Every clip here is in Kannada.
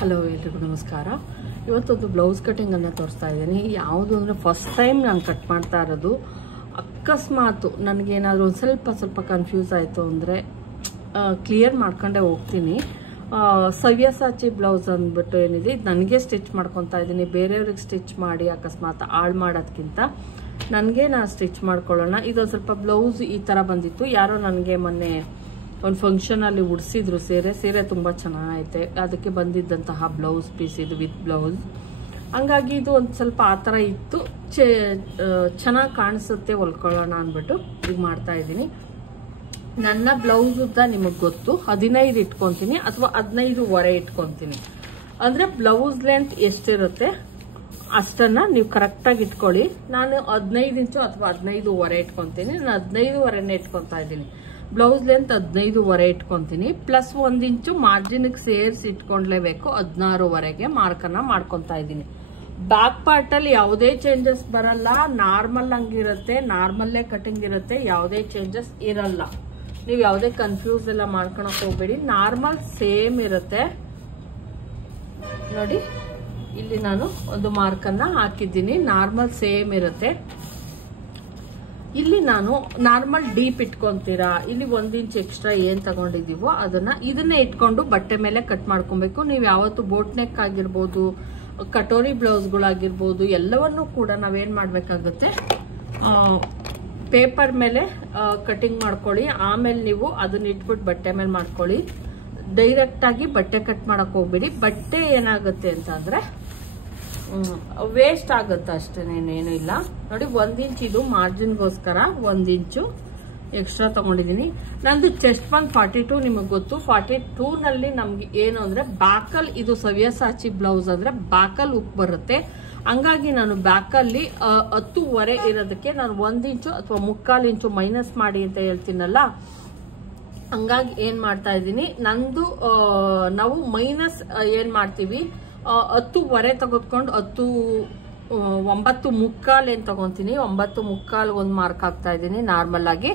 ಹಲೋ ಎಲ್ರಿಗೂ ನಮಸ್ಕಾರ. ಇವತ್ತೊಂದು ಬ್ಲೌಸ್ ಕಟಿಂಗ್ ಅನ್ನು ತೋರಿಸ್ತಾ ಇದ್ದೀನಿ. ಯಾವುದು ಅಂದರೆ ಫಸ್ಟ್ ಟೈಮ್ ನಾನು ಕಟ್ ಮಾಡ್ತಾ ಇರೋದು. ಅಕಸ್ಮಾತ್ ನನಗೇನಾದರೂ ಒಂದು ಸ್ವಲ್ಪ ಕನ್ಫ್ಯೂಸ್ ಆಯಿತು ಅಂದರೆ ಕ್ಲಿಯರ್ ಮಾಡ್ಕೊಂಡೇ ಹೋಗ್ತೀನಿ. ಸವ್ಯಸಾಚಿ ಬ್ಲೌಸ್ ಅಂದ್ಬಿಟ್ಟು ಏನಿದೆ, ನನಗೆ ಸ್ಟಿಚ್ ಮಾಡ್ಕೊತಾ ಇದ್ದೀನಿ. ಬೇರೆಯವ್ರಿಗೆ ಸ್ಟಿಚ್ ಮಾಡಿ ಅಕಸ್ಮಾತ್ ಹಾಳು ಮಾಡೋದಕ್ಕಿಂತ ನನಗೆ ನಾನು ಸ್ಟಿಚ್ ಮಾಡ್ಕೊಳ್ಳೋಣ. ಇದೊಂದು ಸ್ವಲ್ಪ ಬ್ಲೌಸ್ ಈ ಥರ ಬಂದಿತ್ತು. ಯಾರೋ ನನಗೆ ಮೊನ್ನೆ ಒಂದು ಫಂಕ್ಷನಲ್ಲಿ ಉಡಿಸಿದ್ರು ಸೀರೆ ತುಂಬ ಚೆನ್ನಾಗೈತೆ. ಅದಕ್ಕೆ ಬಂದಿದ್ದಂತಹ ಬ್ಲೌಸ್ ಪೀಸ್ ಇದು ವಿತ್ ಬ್ಲೌಸ್. ಹಂಗಾಗಿ ಇದು ಒಂದು ಸ್ವಲ್ಪ ಆ ಥರ ಇತ್ತು. ಚೆನ್ನಾಗಿ ಕಾಣಿಸುತ್ತೆ, ಹೊಲ್ಕೊಳ್ಳೋಣ ಅಂದ್ಬಿಟ್ಟು ಈಗ ಮಾಡ್ತಾ ಇದ್ದೀನಿ. ನನ್ನ ಬ್ಲೌಸ್ ಉದ್ದ ನಿಮಗೆ ಗೊತ್ತು, 15 ಇಟ್ಕೊತೀನಿ ಅಥವಾ 15.25 ಇಟ್ಕೊತೀನಿ. ಅಂದರೆ ಬ್ಲೌಸ್ ಲೆಂತ್ ಎಷ್ಟಿರುತ್ತೆ ಅಷ್ಟನ್ನು ನೀವು ಕರೆಕ್ಟಾಗಿ ಇಟ್ಕೊಳ್ಳಿ. ನಾನು 15 ಇಂಚು ಅಥವಾ 15.25 ಇಟ್ಕೊತೀನಿ. ನಾನು 15.25 ಇಟ್ಕೊತಾ ಇದ್ದೀನಿ. Blouse length 15.25 ಇಟ್ಕೊತೀನಿ. ಪ್ಲಸ್ 1 ಇಂಚು ಮಾರ್ಜಿನ್ಗೆ ಸೇರಿಸಿ ಇಟ್ಕೊಂಡ್ಲೇಬೇಕು. 16.25 ಮಾರ್ಕನ್ನ ಮಾಡ್ಕೊತಾ ಇದ್ದೀನಿ. ಬ್ಯಾಕ್ ಪಾರ್ಟ್ ಅಲ್ಲಿ ಯಾವುದೇ ಚೇಂಜಸ್ ಬರಲ್ಲ. ನಾರ್ಮಲ್ ಹಂಗಿರುತ್ತೆ, ನಾರ್ಮಲ್ಲೇ ಕಟಿಂಗ್ ಇರುತ್ತೆ, ಯಾವುದೇ ಚೇಂಜಸ್ ಇರಲ್ಲ. ನೀವು ಯಾವುದೇ ಕನ್ಫ್ಯೂಸ್ ಎಲ್ಲ ಮಾಡ್ಕೊಳಕ್ ಹೋಗ್ಬೇಡಿ. ನಾರ್ಮಲ್ ಸೇಮ್ ಇರುತ್ತೆ. ನೋಡಿ, ಇಲ್ಲಿ ನಾನು ಒಂದು ಮಾರ್ಕನ್ನ ಹಾಕಿದ್ದೀನಿ. ನಾರ್ಮಲ್ ಸೇಮ್ ಇರುತ್ತೆ. ಇಲ್ಲಿ ನಾನು ನಾರ್ಮಲ್ ಡೀಪ್ ಇಟ್ಕೊಂತೀರಾ, ಇಲ್ಲಿ 1 ಇಂಚ್ ಎಕ್ಸ್ಟ್ರಾ ಏನ್ ತಗೊಂಡಿದೀವೋ ಇದನ್ನೇ ಇಟ್ಕೊಂಡು ಬಟ್ಟೆ ಮೇಲೆ ಕಟ್ ಮಾಡ್ಕೊಬೇಕು. ನೀವು ಯಾವತ್ತು ಬೋಟ್ ನೆಕ್ ಆಗಿರ್ಬೋದು, ಕಟೋರಿ ಬ್ಲೌಸ್ಗಳಾಗಿರ್ಬೋದು, ಎಲ್ಲವನ್ನೂ ಕೂಡ ನಾವೇನ್ ಮಾಡ್ಬೇಕಾಗುತ್ತೆ, ಪೇಪರ್ ಮೇಲೆ ಕಟಿಂಗ್ ಮಾಡ್ಕೊಳ್ಳಿ. ಆಮೇಲೆ ನೀವು ಅದನ್ನ ಇಟ್ಬಿಟ್ಟು ಬಟ್ಟೆ ಮೇಲೆ ಮಾಡ್ಕೊಳ್ಳಿ. ಡೈರೆಕ್ಟ್ ಆಗಿ ಬಟ್ಟೆ ಕಟ್ ಮಾಡಕ್ ಹೋಗ್ಬೇಡಿ. ಬಟ್ಟೆ ಏನಾಗುತ್ತೆ ಅಂತಂದ್ರೆ ವೇಸ್ಟ್ ಆಗುತ್ತೆ ಅಷ್ಟೇ, ಏನು ಇಲ್ಲ. ನೋಡಿ, 1 ಇಂಚ್ ಇದು ಮಾರ್ಜಿನ್ಗೋಸ್ಕರ 1 ಇಂಚು ಎಕ್ಸ್ಟ್ರಾ ತಗೊಂಡಿದ್ದೀನಿ. ನಂದು ಚೆಸ್ಟ್ ಬಂದ್ 42 ನಿಮಗೆ ಗೊತ್ತು. 42 ನಲ್ಲಿ ನಮ್ಗೆ ಏನು ಅಂದ್ರೆ ಬ್ಯಾಕಲ್, ಇದು ಸವ್ಯಸಾಚಿ ಬ್ಲೌಸ್ ಅಂದ್ರೆ ಬ್ಯಾಕಲ್ ಉಕ್ ಬರುತ್ತೆ. ಹಂಗಾಗಿ ನಾನು ಬ್ಯಾಕಲ್ಲಿ 10.25 ಇರೋದಕ್ಕೆ ನಾನು 1 ಇಂಚು ಅಥವಾ 3/4 ಇಂಚು ಮೈನಸ್ ಮಾಡಿ ಅಂತ ಹೇಳ್ತೀನಲ್ಲ. ಹಂಗಾಗಿ ಏನ್ ಮಾಡ್ತಾ ಇದ್ದೀನಿ, ನಂದು ನಾವು ಮೈನಸ್ ಏನ್ ಮಾಡ್ತೀವಿ, 10.25 ತೆಗೆದುಕೊಂಡು 9.75 ಏನ್ ತಗೊಂತೀನಿ. 9.75 ಒಂದು ಮಾರ್ಕ್ ಹಾಕ್ತಾ ಇದ್ದೀನಿ ನಾರ್ಮಲ್ ಆಗಿ.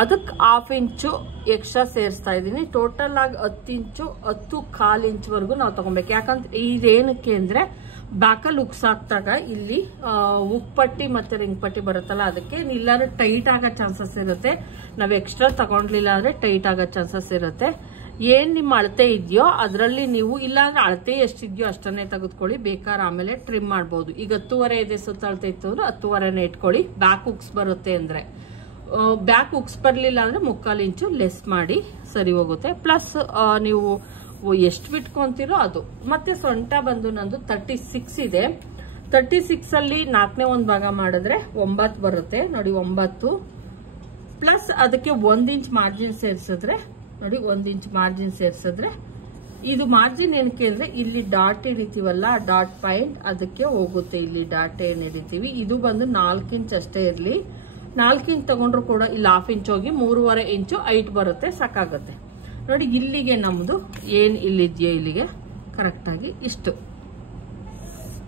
ಅದಕ್ಕೆ 1/2 ಇಂಚು ಎಕ್ಸ್ಟ್ರಾ ಸೇರಿಸ್ತಾ ಇದ್ದೀನಿ. ಟೋಟಲ್ ಆಗಿ 10 ಇಂಚು 10.25 ಇಂಚ್ವರೆಗೂ ನಾವು ತಗೊಬೇಕು. ಯಾಕಂದ್ರೆ ಇದೇನಕ್ಕೆ ಅಂದ್ರೆ ಬ್ಯಾಕಲ್ಲಿ ಉಕ್ಸ್ ಹಾಕ್ದಾಗ ಇಲ್ಲಿ ಉಕ್ ಪಟ್ಟಿ ಮತ್ತೆ ರಿಂಗ್ ಪಟ್ಟಿ ಬರುತ್ತಲ್ಲ, ಅದಕ್ಕೆ ಇಲ್ಲಾಂದ್ರೆ ಟೈಟ್ ಆಗೋ ಚಾನ್ಸಸ್ ಇರುತ್ತೆ. ನಾವು ಎಕ್ಸ್ಟ್ರಾ ತಗೊಂಡ್ಲಿಲ್ಲ ಅಂದ್ರೆ ಟೈಟ್ ಆಗೋ ಚಾನ್ಸಸ್ ಇರುತ್ತೆ. ಏನ್ ನಿಮ್ಮ ಅಳತೆ ಇದೆಯೋ ಅದರಲ್ಲಿ ನೀವು, ಇಲ್ಲಾಂದ್ರೆ ಅಳತೆ ಎಷ್ಟಿದ್ಯೋ ಅಷ್ಟನ್ನೇ ತೆಗೆದುಕೊಳ್ಳಿ. ಬೇಕಾದ್ರೆ ಆಮೇಲೆ ಟ್ರಿಮ್ ಮಾಡ್ಬೋದು. ಈಗ 10.25 ಇದೆ ಸುತ್ತಳತೆ ಇತ್ತು ಅಂದ್ರೆ 10.25 ಇಟ್ಕೊಳ್ಳಿ. ಬ್ಯಾಕ್ ಉಕ್ಸ್ ಬರುತ್ತೆ ಅಂದ್ರೆ, ಬ್ಯಾಕ್ ಉಕ್ಸ್ ಬರ್ಲಿಲ್ಲ ಅಂದ್ರೆ 3/4 ಇಂಚು ಲೆಸ್ ಮಾಡಿ ಸರಿ ಹೋಗುತ್ತೆ. ಪ್ಲಸ್ ನೀವು ಎಷ್ಟು ಬಿಟ್ಕೊಂತೀರೋ ಅದು. ಮತ್ತೆ ಸೊಂಟ ಬಂದು ನಂದು 36 ಇದೆ. 36 ಅಲ್ಲಿ 4ನೇ 1 ಭಾಗ ಮಾಡಿದ್ರೆ 9 ಬರುತ್ತೆ. ನೋಡಿ, 9 ಪ್ಲಸ್ ಅದಕ್ಕೆ 1 ಇಂಚ್ ಮಾರ್ಜಿನ್ ಸೇರಿಸಿದ್ರೆ, ನೋಡಿ 1 ಇಂಚ್ ಮಾರ್ಜಿನ್ ಸೇರಿಸಿದ್ರೆ, ಇದು ಮಾರ್ಜಿನ್ ಏನಕ್ಕೆ ಅಂದ್ರೆ ಇಲ್ಲಿ ಡಾಟ್ ಹಿಡಿತೀವಲ್ಲ, ಡಾಟ್ ಪಾಯಿಂಟ್ ಅದಕ್ಕೆ ಹೋಗುತ್ತೆ. ಇಲ್ಲಿ ಡಾಟ್ ಏನ್ ಹಿಡಿತೀವಿ ಇದು ಬಂದು 4 ಇಂಚ್ ಅಷ್ಟೇ ಇರ್ಲಿ. 4 ಇಂಚ್ ತಗೊಂಡ್ರು ಕೂಡ ಇಲ್ಲಿ 1/2 ಇಂಚ್ ಹೋಗಿ 3.25 ಇಂಚು ಹೈಟ್ ಬರುತ್ತೆ, ಸಾಕಾಗುತ್ತೆ. ನೋಡಿ, ಇಲ್ಲಿಗೆ ನಮ್ದು ಏನ್ ಇಲ್ಲಿದೆಯೋ ಇಲ್ಲಿಗೆ ಕರೆಕ್ಟ್ ಆಗಿ ಇಷ್ಟು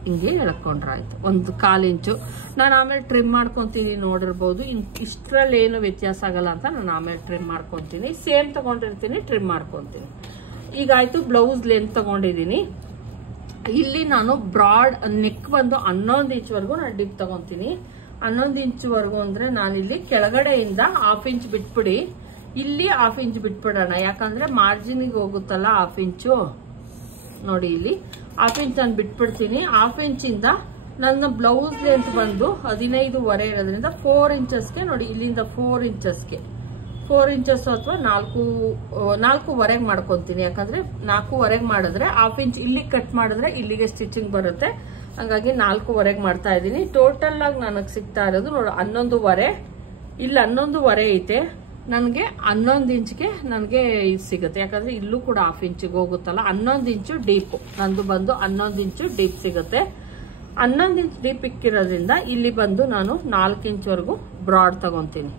ಹಿಂಗೆ ಎಳ್ಕೊಂಡ್ರಾಯ್ತು. 1/4 ಇಂಚು ನಾನು ಆಮೇಲೆ ಟ್ರಿಮ್ ಮಾಡ್ಕೊಂತೀನಿ. ನೋಡಿರ್ಬೋದು, ಇಷ್ಟರಲ್ಲಿ ಏನು ವ್ಯತ್ಯಾಸ ಆಗಲ್ಲ ಅಂತ ನಾನು ಆಮೇಲೆ ಟ್ರಿಮ್ ಮಾಡ್ಕೊಂತೀನಿ. ಸೇಮ್ ತಗೊಂಡಿರ್ತೀನಿ, ಟ್ರಿಮ್ ಮಾಡ್ಕೊಂತೀನಿ. ಈಗ ಆಯ್ತು. ಬ್ಲೌಸ್ ಲೆಂತ್ ತಗೊಂಡಿದ್ದೀನಿ. ಇಲ್ಲಿ ನಾನು ಬ್ರಾಡ್ ನೆಕ್ ಬಂದು 11 ಇಂಚ್ವರೆಗೂ ನಾನು ಡಿಪ್ ತಗೊಂತೀನಿ. 11 ಇಂಚ್ವರೆಗೂ ಅಂದ್ರೆ ನಾನಿಲ್ಲಿ ಕೆಳಗಡೆಯಿಂದ 1/2 ಇಂಚ್ ಬಿಟ್ಬಿಡಿ, ಇಲ್ಲಿ 1/2 ಇಂಚ್ ಬಿಟ್ಬಿಡೋಣ. ಯಾಕಂದ್ರೆ ಮಾರ್ಜಿನ್ಗೆ ಹೋಗುತ್ತಲ್ಲ 1/2 ಇಂಚು. ನೋಡಿ, ಇಲ್ಲಿ 1/2 ಇಂಚ್ ನಾನು ಬಿಟ್ಬಿಡ್ತೀನಿ. 1/2 ಇಂಚಿಂದ ನನ್ನ ಬ್ಲೌಸ್ ಲೆಂತ್ ಬಂದು 15.25 ಇರೋದ್ರಿಂದ 4 ಇಂಚಸ್ಗೆ, ನೋಡಿ ಇಲ್ಲಿಂದ 4 ಇಂಚಸ್ಗೆ 4 ಇಂಚಸ್ ಅಥವಾ 4.25 ಮಾಡ್ಕೊಂತೀನಿ. ಯಾಕಂದ್ರೆ 4.25 ಮಾಡಿದ್ರೆ 1/2 ಇಂಚ್ ಇಲ್ಲಿ ಕಟ್ ಮಾಡಿದ್ರೆ ಇಲ್ಲಿಗೆ ಸ್ಟಿಚಿಂಗ್ ಬರುತ್ತೆ. ಹಂಗಾಗಿ 4.25 ಮಾಡ್ತಾ ಇದ್ದೀನಿ. ಟೋಟಲ್ ಆಗಿ ನನಗೆ ಸಿಗ್ತಾ ಇರೋದು ನೋಡಿ 11.25. ಇಲ್ಲಿ 11.25 ಐತೆ. ನನಗೆ 11 ಇಂಚ್ಗೆ ನನಗೆ ಇದು ಸಿಗುತ್ತೆ. ಯಾಕಂದ್ರೆ ಇಲ್ಲೂ ಕೂಡ 1/2 ಇಂಚಿಗೆ ಹೋಗುತ್ತಲ್ಲ. 11 ಇಂಚು ಡೀಪ್ ನಂದು ಬಂದು 11 ಇಂಚು ಡೀಪ್ ಸಿಗುತ್ತೆ. 11 ಇಂಚ್ ಡೀಪ್ ಇಕ್ಕಿರೋದ್ರಿಂದ ಇಲ್ಲಿ ಬಂದು ನಾನು 4 ಇಂಚ್ವರೆಗೂ ಬ್ರಾಡ್ ತಗೊಂತೀನಿ.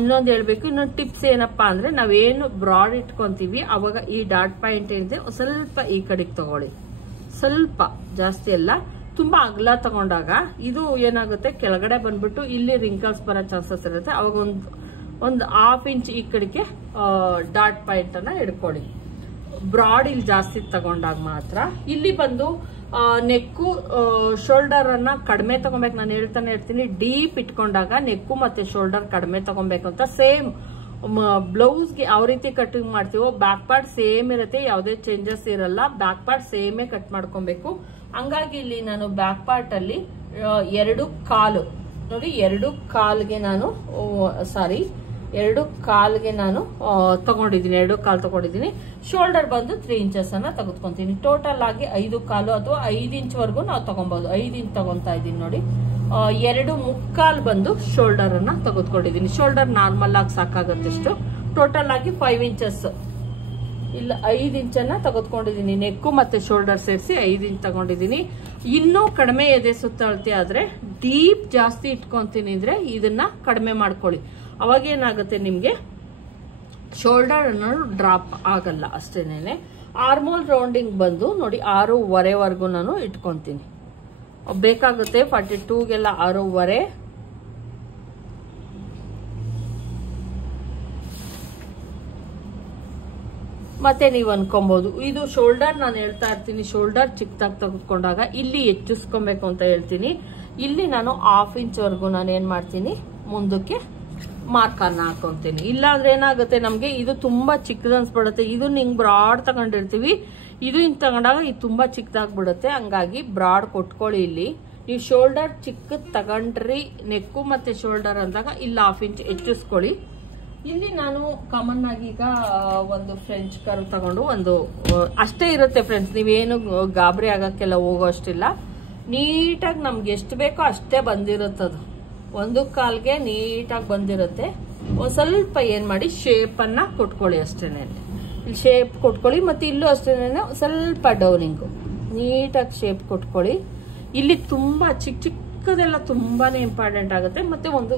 ಇನ್ನೊಂದು ಹೇಳ್ಬೇಕು, ಇನ್ನೊಂದು ಟಿಪ್ಸ್ ಏನಪ್ಪಾ ಅಂದ್ರೆ, ನಾವೇನು ಬ್ರಾಡ್ ಇಟ್ಕೊಂತೀವಿ ಅವಾಗ ಈ ಡಾಟ್ ಪಾಯಿಂಟ್ ಏನಿದೆ ಸ್ವಲ್ಪ ಈ ಕಡೆಗೆ ತಗೊಳ್ಳಿ. ಸ್ವಲ್ಪ, ಜಾಸ್ತಿ ಎಲ್ಲ. ತುಂಬಾ ಅಗಲ ತಗೊಂಡಾಗ ಇದು ಏನಾಗುತ್ತೆ, ಕೆಳಗಡೆ ಬಂದ್ಬಿಟ್ಟು ಇಲ್ಲಿ ರಿಂಕಲ್ಸ್ ಬರೋ ಚಾನ್ಸಸ್ ಇರುತ್ತೆ. ಅವಾಗ ಒಂದು 1/2 ಇಂಚ್ ಈ ಕಡೆಗೆ ಡಾಟ್ ಪಾಯಿಂಟ್ ಅನ್ನ ಹಿಡ್ಕೊಳ್ಳಿ. ಬ್ರಾಡ್ ಇಲ್ಲಿ ಜಾಸ್ತಿ ತಗೊಂಡಾಗ ಮಾತ್ರ. ಇಲ್ಲಿ ಬಂದು ನೆಕ್ಕು ಶೋಲ್ಡರ್ ಅನ್ನ ಕಡಿಮೆ ತಗೊಬೇಕು. ನಾನು ಹೇಳ್ತಾನೆ ಇರ್ತೀನಿ, ಡೀಪ್ ಇಟ್ಕೊಂಡಾಗ ನೆಕ್ಕು ಮತ್ತೆ ಶೋಲ್ಡರ್ ಕಡಿಮೆ ತಗೊಬೇಕು ಅಂತ. ಸೇಮ್ ಬ್ಲೌಸ್ಗೆ ಯಾವ ರೀತಿ ಕಟಿಂಗ್ ಮಾಡ್ತೀವೋ ಬ್ಯಾಕ್ ಪಾರ್ಟ್ ಸೇಮ್ ಇರುತ್ತೆ, ಯಾವುದೇ ಚೇಂಜಸ್ ಇರಲ್ಲ. ಬ್ಯಾಕ್ ಪಾರ್ಟ್ ಸೇಮೇ ಕಟ್ ಮಾಡ್ಕೊಬೇಕು. ಹಂಗಾಗಿ ಇಲ್ಲಿ ನಾನು ಬ್ಯಾಕ್ ಪಾರ್ಟ್ ಅಲ್ಲಿ 2 ಕಾಲು ನೋಡಿ, 2 ಕಾಲ್ಗೆ ನಾನು ತಗೊಂಡಿದ್ದೀನಿ, 2 ಕಾಲು ತಗೊಂಡಿದ್ದೀನಿ. ಶೋಲ್ಡರ್ ಬಂದು 3 ಇಂಚಸ್ ಅನ್ನ ತೆಗೆದುಕೊಂತೀನಿ. ಟೋಟಲ್ ಆಗಿ 5 ಕಾಲು ಅಥವಾ 5 ಇಂಚ್ ವರೆಗೂ ನಾವು ತಗೊಬಹುದು. 5 ಇಂಚ್ ತಗೊಂತಾ ಇದ್ದೀನಿ ನೋಡಿ. 2 ಮುಕ್ಕಾಲ್ ಬಂದು ಶೋಲ್ಡರ್ ಅನ್ನ ತೆಗೆದುಕೊಂಡಿದ್ದೀನಿ. ಶೋಲ್ಡರ್ ನಾರ್ಮಲ್ ಆಗಿ ಸಾಕಾಗತ್ತಷ್ಟು. ಟೋಟಲ್ ಆಗಿ 5 ಇಂಚಸ್ ಇಲ್ಲ 5 ಇಂಚನ್ನ ತೆಗೆದುಕೊಂಡಿದ್ದೀನಿ. ನೆಕ್ಕು ಮತ್ತೆ ಶೋಲ್ಡರ್ ಸೇರಿಸಿ 5 ಇಂಚ್ ತಗೊಂಡಿದ್ದೀನಿ. ಇನ್ನೂ ಕಡಿಮೆ ಎದೆ ಸುತ್ತಳತೆ ಆದ್ರೆ ಡೀಪ್ ಜಾಸ್ತಿ ಇಟ್ಕೊಂತೀನಿ ಅಂದ್ರೆ ಇದನ್ನ ಕಡಿಮೆ ಮಾಡ್ಕೊಳ್ಳಿ. ಅವಾಗ ಏನಾಗುತ್ತೆ ನಿಮ್ಗೆ ಶೋಲ್ಡರ್ ಅನ್ನೋದು ಡ್ರಾಪ್ ಆಗಲ್ಲ ಅಷ್ಟೇನೆ. ಆರ್ಮೋಲ್ ರೌಂಡಿಂಗ್ ಬಂದು ನೋಡಿ 6.5 ನಾನು ಇಟ್ಕೊಂತೀನಿ. ಬೇಕಾಗುತ್ತೆ 42ಗೆಲ್ಲ 6.5. ಮತ್ತೆ ನೀವು ಅನ್ಕೊಬಹುದು ಇದು ಶೋಲ್ಡರ್, ನಾನು ಹೇಳ್ತಾ ಇರ್ತೀನಿ ಶೋಲ್ಡರ್ ಚಿಕ್ಕದಾಗಿ ತೆಗೆದುಕೊಂಡಾಗ ಇಲ್ಲಿ ಹೆಚ್ಚಿಸ್ಕೊಬೇಕು ಅಂತ ಹೇಳ್ತೀನಿ. ಇಲ್ಲಿ ನಾನು 1/2 ಇಂಚ್ ವರೆಗೂ ನಾನು ಏನ್ ಮಾಡ್ತೀನಿ, ಮುಂದಕ್ಕೆ ಮಾರ್ಕ್ ಅನ್ನ ಹಾಕೊಂತೀನಿ. ಇಲ್ಲಾಂದ್ರೆ ಏನಾಗುತ್ತೆ ನಮ್ಗೆ ಇದು ತುಂಬಾ ಚಿಕ್ಕದ ಅನ್ಸ್ಬಿಡುತ್ತೆ. ಇದು ಹಿಂಗ್ ಬ್ರಾಡ್ ತಗೊಂಡಿರ್ತೀವಿ, ಇದು ಹಿಂಗ್ ತಗೊಂಡಾಗ ಇದು ತುಂಬಾ ಚಿಕ್ಕದಾಗ್ಬಿಡುತ್ತೆ. ಹಂಗಾಗಿ ಬ್ರಾಡ್ ಕೊಟ್ಕೊಳ್ಳಿ. ಇಲ್ಲಿ ನೀವು ಶೋಲ್ಡರ್ ಚಿಕ್ಕದ್ ತಗೊಂಡ್ರಿ, ನೆಕ್ಕು ಮತ್ತೆ ಶೋಲ್ಡರ್ ಅಂದಾಗ ಇಲ್ಲಿ 1/2 ಇಂಚ್ ಹೆಚ್ಚಿಸ್ಕೊಳ್ಳಿ. ಇಲ್ಲಿ ನಾನು ಕಾಮನ್ ಆಗಿ ಈಗ ಒಂದು ಫ್ರೆಂಚ್ ಕರ್ವ್ ತಗೊಂಡು ಒಂದು ಅಷ್ಟೇ ಇರುತ್ತೆ ಫ್ರೆಂಡ್ಸ್. ನೀವೇನು ಗಾಬರಿ ಆಗಕ್ಕೆಲ್ಲ ಹೋಗೋ ಅಷ್ಟಿಲ್ಲ. ನೀಟಾಗಿ ನಮ್ಗೆ ಎಷ್ಟು ಬೇಕೋ ಅಷ್ಟೇ ಬಂದಿರುತ್ತದು. 1 ಕಾಲ್ಗೆ ನೀಟಾಗಿ ಬಂದಿರುತ್ತೆ. ಒಂದ್ ಸ್ವಲ್ಪ ಏನ್ ಮಾಡಿ ಶೇಪ್ ಅನ್ನ ಕೊಟ್ಕೊಳ್ಳಿ ಅಷ್ಟೇನೆ. ಇಲ್ಲಿ ಶೇಪ್ ಕೊಟ್ಕೊಳ್ಳಿ. ಮತ್ತೆ ಇಲ್ಲೂ ಅಷ್ಟೇನೆ ಸ್ವಲ್ಪ ಡೌನಿಂಗು ನೀಟಾಗಿ ಶೇಪ್ ಕೊಟ್ಕೊಳ್ಳಿ. ಇಲ್ಲಿ ತುಂಬಾ ಚಿಕ್ಕದೆಲ್ಲ ತುಂಬಾನೇ ಇಂಪಾರ್ಟೆಂಟ್ ಆಗುತ್ತೆ. ಮತ್ತೆ ಒಂದು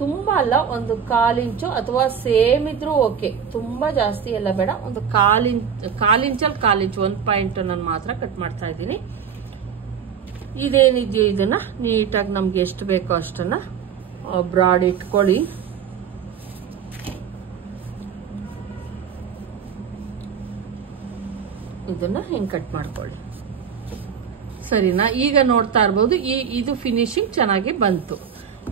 ತುಂಬಾ ಅಲ್ಲ, 1/4 ಇಂಚು ಅಥವಾ ಸೇಮ್ ಇದ್ರೂ ಓಕೆ, ತುಂಬಾ ಜಾಸ್ತಿ ಎಲ್ಲ ಬೇಡ. ಒಂದು 1/4 ಇಂಚಲ್ಲಿ 1/4 ಇಂಚ್ 1 ಪಾಯಿಂಟ್ ನಾನು ಮಾತ್ರ ಕಟ್ ಮಾಡ್ತಾ ಇದ್ದೀನಿ. ಇದೇನಿದೆಯೋ ಇದನ್ನ ನೀಟಾಗಿ ನಮ್ಗೆ ಎಷ್ಟು ಬೇಕೋ ಅಷ್ಟನ್ನ ಬ್ರಾಡ್ ಇಟ್ಕೊಳ್ಳಿ. ಇದನ್ನ ಹಿಂಗ್ ಕಟ್ ಮಾಡ್ಕೊಳ್ಳಿ, ಸರಿನಾ? ಈಗ ನೋಡ್ತಾ ಇರ್ಬೋದು ಇದು ಫಿನಿಶಿಂಗ್ ಚೆನ್ನಾಗಿ ಬಂತು.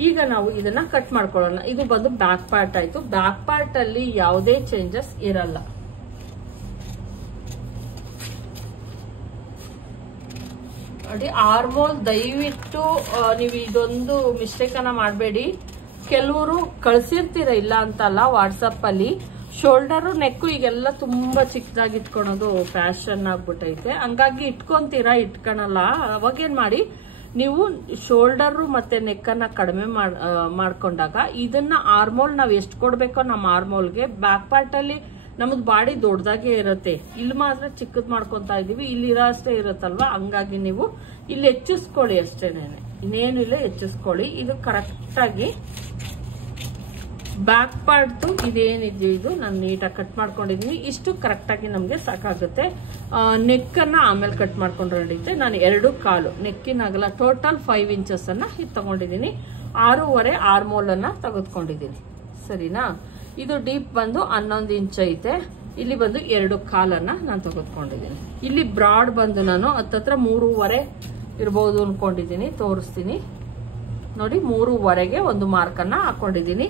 ಈಗ ನಾವು ಇದನ್ನ ಕಟ್ ಮಾಡ್ಕೊಳ್ಳೋಣ. ಇದು ಬಂದು ಬ್ಯಾಕ್ ಪಾರ್ಟ್ ಆಯ್ತು. ಬ್ಯಾಕ್ ಪಾರ್ಟ್ ಅಲ್ಲಿ ಯಾವುದೇ ಚೇಂಜಸ್ ಇರಲ್ಲ. ನೋಡಿ, ಆರ್ಮೋಲ್ ದಯವಿಟ್ಟು ನೀವು ಇದೊಂದು ಮಿಸ್ಟೇಕ್ ಅನ್ನ ಮಾಡಬೇಡಿ. ಕೆಲವರು ಕಳ್ಸಿರ್ತೀರ, ಇಲ್ಲ ಅಂತಲ್ಲ, ವಾಟ್ಸಪ್ ಅಲ್ಲಿ ಶೋಲ್ಡರು ನೆಕ್ಕು ಈಗೆಲ್ಲ ತುಂಬಾ ಚಿಕ್ಕದಾಗಿ ಇಟ್ಕೊಳೋದು ಫ್ಯಾಷನ್ ಆಗ್ಬಿಟ್ಟೈತೆ. ಹಂಗಾಗಿ ಇಟ್ಕೊಂತೀರಾ, ಇಟ್ಕೊಳಲ್ಲ. ಅವಾಗೇನ್ ಮಾಡಿ, ನೀವು ಶೋಲ್ಡರ್ ಮತ್ತೆ ನೆಕ್ಕನ್ನ ಕಡಿಮೆ ಮಾಡ್ಕೊಂಡಾಗ ಇದನ್ನ ಆರ್ಮೋಲ್ ನಾವ್ ಎಷ್ಟು ಕೊಡ್ಬೇಕೋ ನಮ್ಮ ಆರ್ಮೋಲ್ಗೆ, ಬ್ಯಾಕ್ ಪಾರ್ಟ್ ಅಲ್ಲಿ ನಮ್ದು ಬಾಡಿ ದೊಡ್ಡದಾಗೆ ಇರುತ್ತೆ, ಇಲ್ಲಿ ಮಾತ್ರ ಚಿಕ್ಕದ್ ಮಾಡ್ಕೊಂತ ಇದೀವಿ, ಇಲ್ಲಿ ಇರೋ ಅಷ್ಟೇ ಇರುತ್ತಲ್ವಾ. ಹಂಗಾಗಿ ನೀವು ಇಲ್ಲಿ ಹೆಚ್ಚಿಸ್ಕೊಳ್ಳಿ ಅಷ್ಟೇನೆ, ಇನ್ನೇನು ಇಲ್ಲ, ಹೆಚ್ಚಿಸ್ಕೊಳ್ಳಿ. ಇದು ಕರೆಕ್ಟ್ ಆಗಿ ಬ್ಯಾಕ್ ಪಾರ್ಟ್ ಇದೇನಿದೆ ಇದು ನಾನು ನೀಟಾಗಿ ಕಟ್ ಮಾಡ್ಕೊಂಡಿದೀನಿ. ಇಷ್ಟು ಕರೆಕ್ಟ್ ಆಗಿ ನಮ್ಗೆ ಸಾಕಾಗುತ್ತೆ. ನೆಕ್ ಅನ್ನ ಆಮೇಲೆ ಕಟ್ ಮಾಡ್ಕೊಂಡ್ರೆ ನಡೆಯುತ್ತೆ. ನಾನು 2 ಕಾಲು ನೆಕ್ಕಿನ ಅಗಲ ಟೋಟಲ್ 5 ಇಂಚಸ್ ಅನ್ನ ಇದು ತಗೊಂಡಿದ್ದೀನಿ. 6.5 ಆರ್ಮೋಲ್ ಅನ್ನ ತೆಗೆದುಕೊಂಡಿದ್ದೀನಿ, ಸರಿನಾ? ಇದು ಡೀಪ್ ಬಂದು 11 ಇಂಚ್ ಐತೆ. ಇಲ್ಲಿ ಬಂದು 2 ಕಾಲನ್ನ ನಾನು ತೆಗೆದುಕೊಂಡಿದ್ದೀನಿ. ಇಲ್ಲಿ ಬ್ರಾಡ್ ಬಂದು ನಾನು ಹತ್ತತ್ರ 3.5 ಇರ್ಬೋದು ಅನ್ಕೊಂಡಿದ್ದೀನಿ. ತೋರಿಸ್ತೀನಿ ನೋಡಿ, 3.5ಗೆ ಒಂದು ಮಾರ್ಕ್ ಅನ್ನ ಹಾಕೊಂಡಿದ್ದೀನಿ.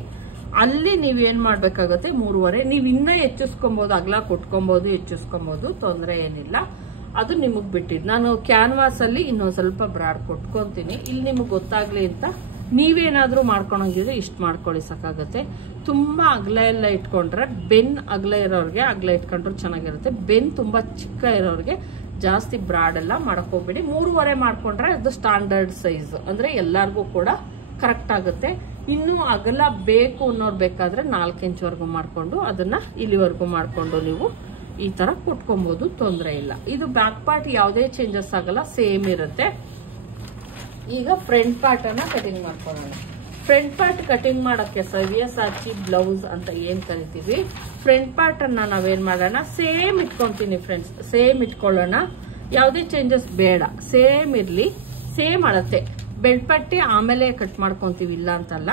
ಅಲ್ಲಿ ನೀವೇನ್ ಮಾಡ್ಬೇಕಾಗತ್ತೆ, 3.5. ನೀವ್ ಇನ್ನ ಹೆಚ್ಚಿಸ್ಕೊಬಹುದು, ಅಗಲ ಕೊಟ್ಕೊಬಹುದು, ಹೆಚ್ಚಿಸ್ಕೊಬಹುದು, ತೊಂದರೆ ಏನಿಲ್ಲ. ಅದು ನಿಮಗ್ ಬಿಟ್ಟಿದ್ದು. ನಾನು ಕ್ಯಾನ್ವಾಸ್ ಅಲ್ಲಿ ಇನ್ನೊಂದ್ ಸ್ವಲ್ಪ ಬ್ರಾಡ್ ಕೊಟ್ಕೊಂತೀನಿ, ಇಲ್ಲಿ ನಿಮಗ್ ಗೊತ್ತಾಗ್ಲಿ ಅಂತ. ನೀವೇನಾದ್ರೂ ಮಾಡ್ಕೊಳಂಗಿದ್ರೆ ಇಷ್ಟ ಮಾಡ್ಕೊಳ್ಳಿ, ಸಾಕಾಗತ್ತೆ. ತುಂಬಾ ಅಗಲ ಎಲ್ಲ ಇಟ್ಕೊಂಡ್ರೆ, ಬೆನ್ ಅಗಲ ಇರೋರ್ಗೆ ಅಗಲ ಇಟ್ಕೊಂಡ್ರು ಚೆನ್ನಾಗಿರುತ್ತೆ. ಬೆನ್ ತುಂಬಾ ಚಿಕ್ಕ ಇರೋರ್ಗೆ ಜಾಸ್ತಿ ಬ್ರಾಡ್ ಎಲ್ಲ ಮಾಡಕ್ ಹೋಗ್ಬೇಡಿ. 3.5 ಮಾಡ್ಕೊಂಡ್ರೆ ಅದು ಸ್ಟ್ಯಾಂಡರ್ಡ್ ಸೈಜ್, ಅಂದ್ರೆ ಎಲ್ಲಾರ್ಗೂ ಕೂಡ ಕರೆಕ್ಟ್ ಆಗುತ್ತೆ. ಇನ್ನು ಅಗಲ ಬೇಕು ಅನ್ನೋರು ಬೇಕಾದ್ರೆ 4 ಇಂಚ್ವರೆಗೂ ಮಾಡ್ಕೊಂಡು ಅದನ್ನ ಇಲ್ಲಿವರೆಗೂ ಮಾಡ್ಕೊಂಡು ನೀವು ಈ ತರ ಕುಟ್ಕೊಬಹುದು, ತೊಂದರೆ ಇಲ್ಲ. ಇದು ಬ್ಯಾಕ್ ಪಾರ್ಟ್ ಯಾವುದೇ ಚೇಂಜಸ್ ಆಗಲ್ಲ, ಸೇಮ್ ಇರುತ್ತೆ. ಈಗ ಫ್ರಂಟ್ ಪಾರ್ಟ್ ಅನ್ನ ಕಟಿಂಗ್ ಮಾಡ್ಕೊಳ್ಳೋಣ. ಫ್ರಂಟ್ ಪಾರ್ಟ್ ಕಟಿಂಗ್ ಮಾಡಕ್ಕೆ ಸವ್ಯಸಾಚಿ ಬ್ಲೌಸ್ ಅಂತ ಏನ್ ಕರಿತೀವಿ, ಫ್ರಂಟ್ ಪಾರ್ಟ್ ಅನ್ನ ನಾವೇನ್ ಮಾಡೋಣ, ಸೇಮ್ ಇಟ್ಕೊಂತೀನಿ ಫ್ರೆಂಡ್ಸ್, ಸೇಮ್ ಇಟ್ಕೊಳ್ಳೋಣ. ಯಾವುದೇ ಚೇಂಜಸ್ ಬೇಡ, ಸೇಮ್ ಇರ್ಲಿ, ಸೇಮ್ ಅಳತೆ. ಬೆಲ್ಟ್ ಪಟ್ಟಿ ಆಮೇಲೆ ಕಟ್ ಮಾಡ್ಕೊಂತೀವಿ, ಇಲ್ಲ ಅಂತಲ್ಲ.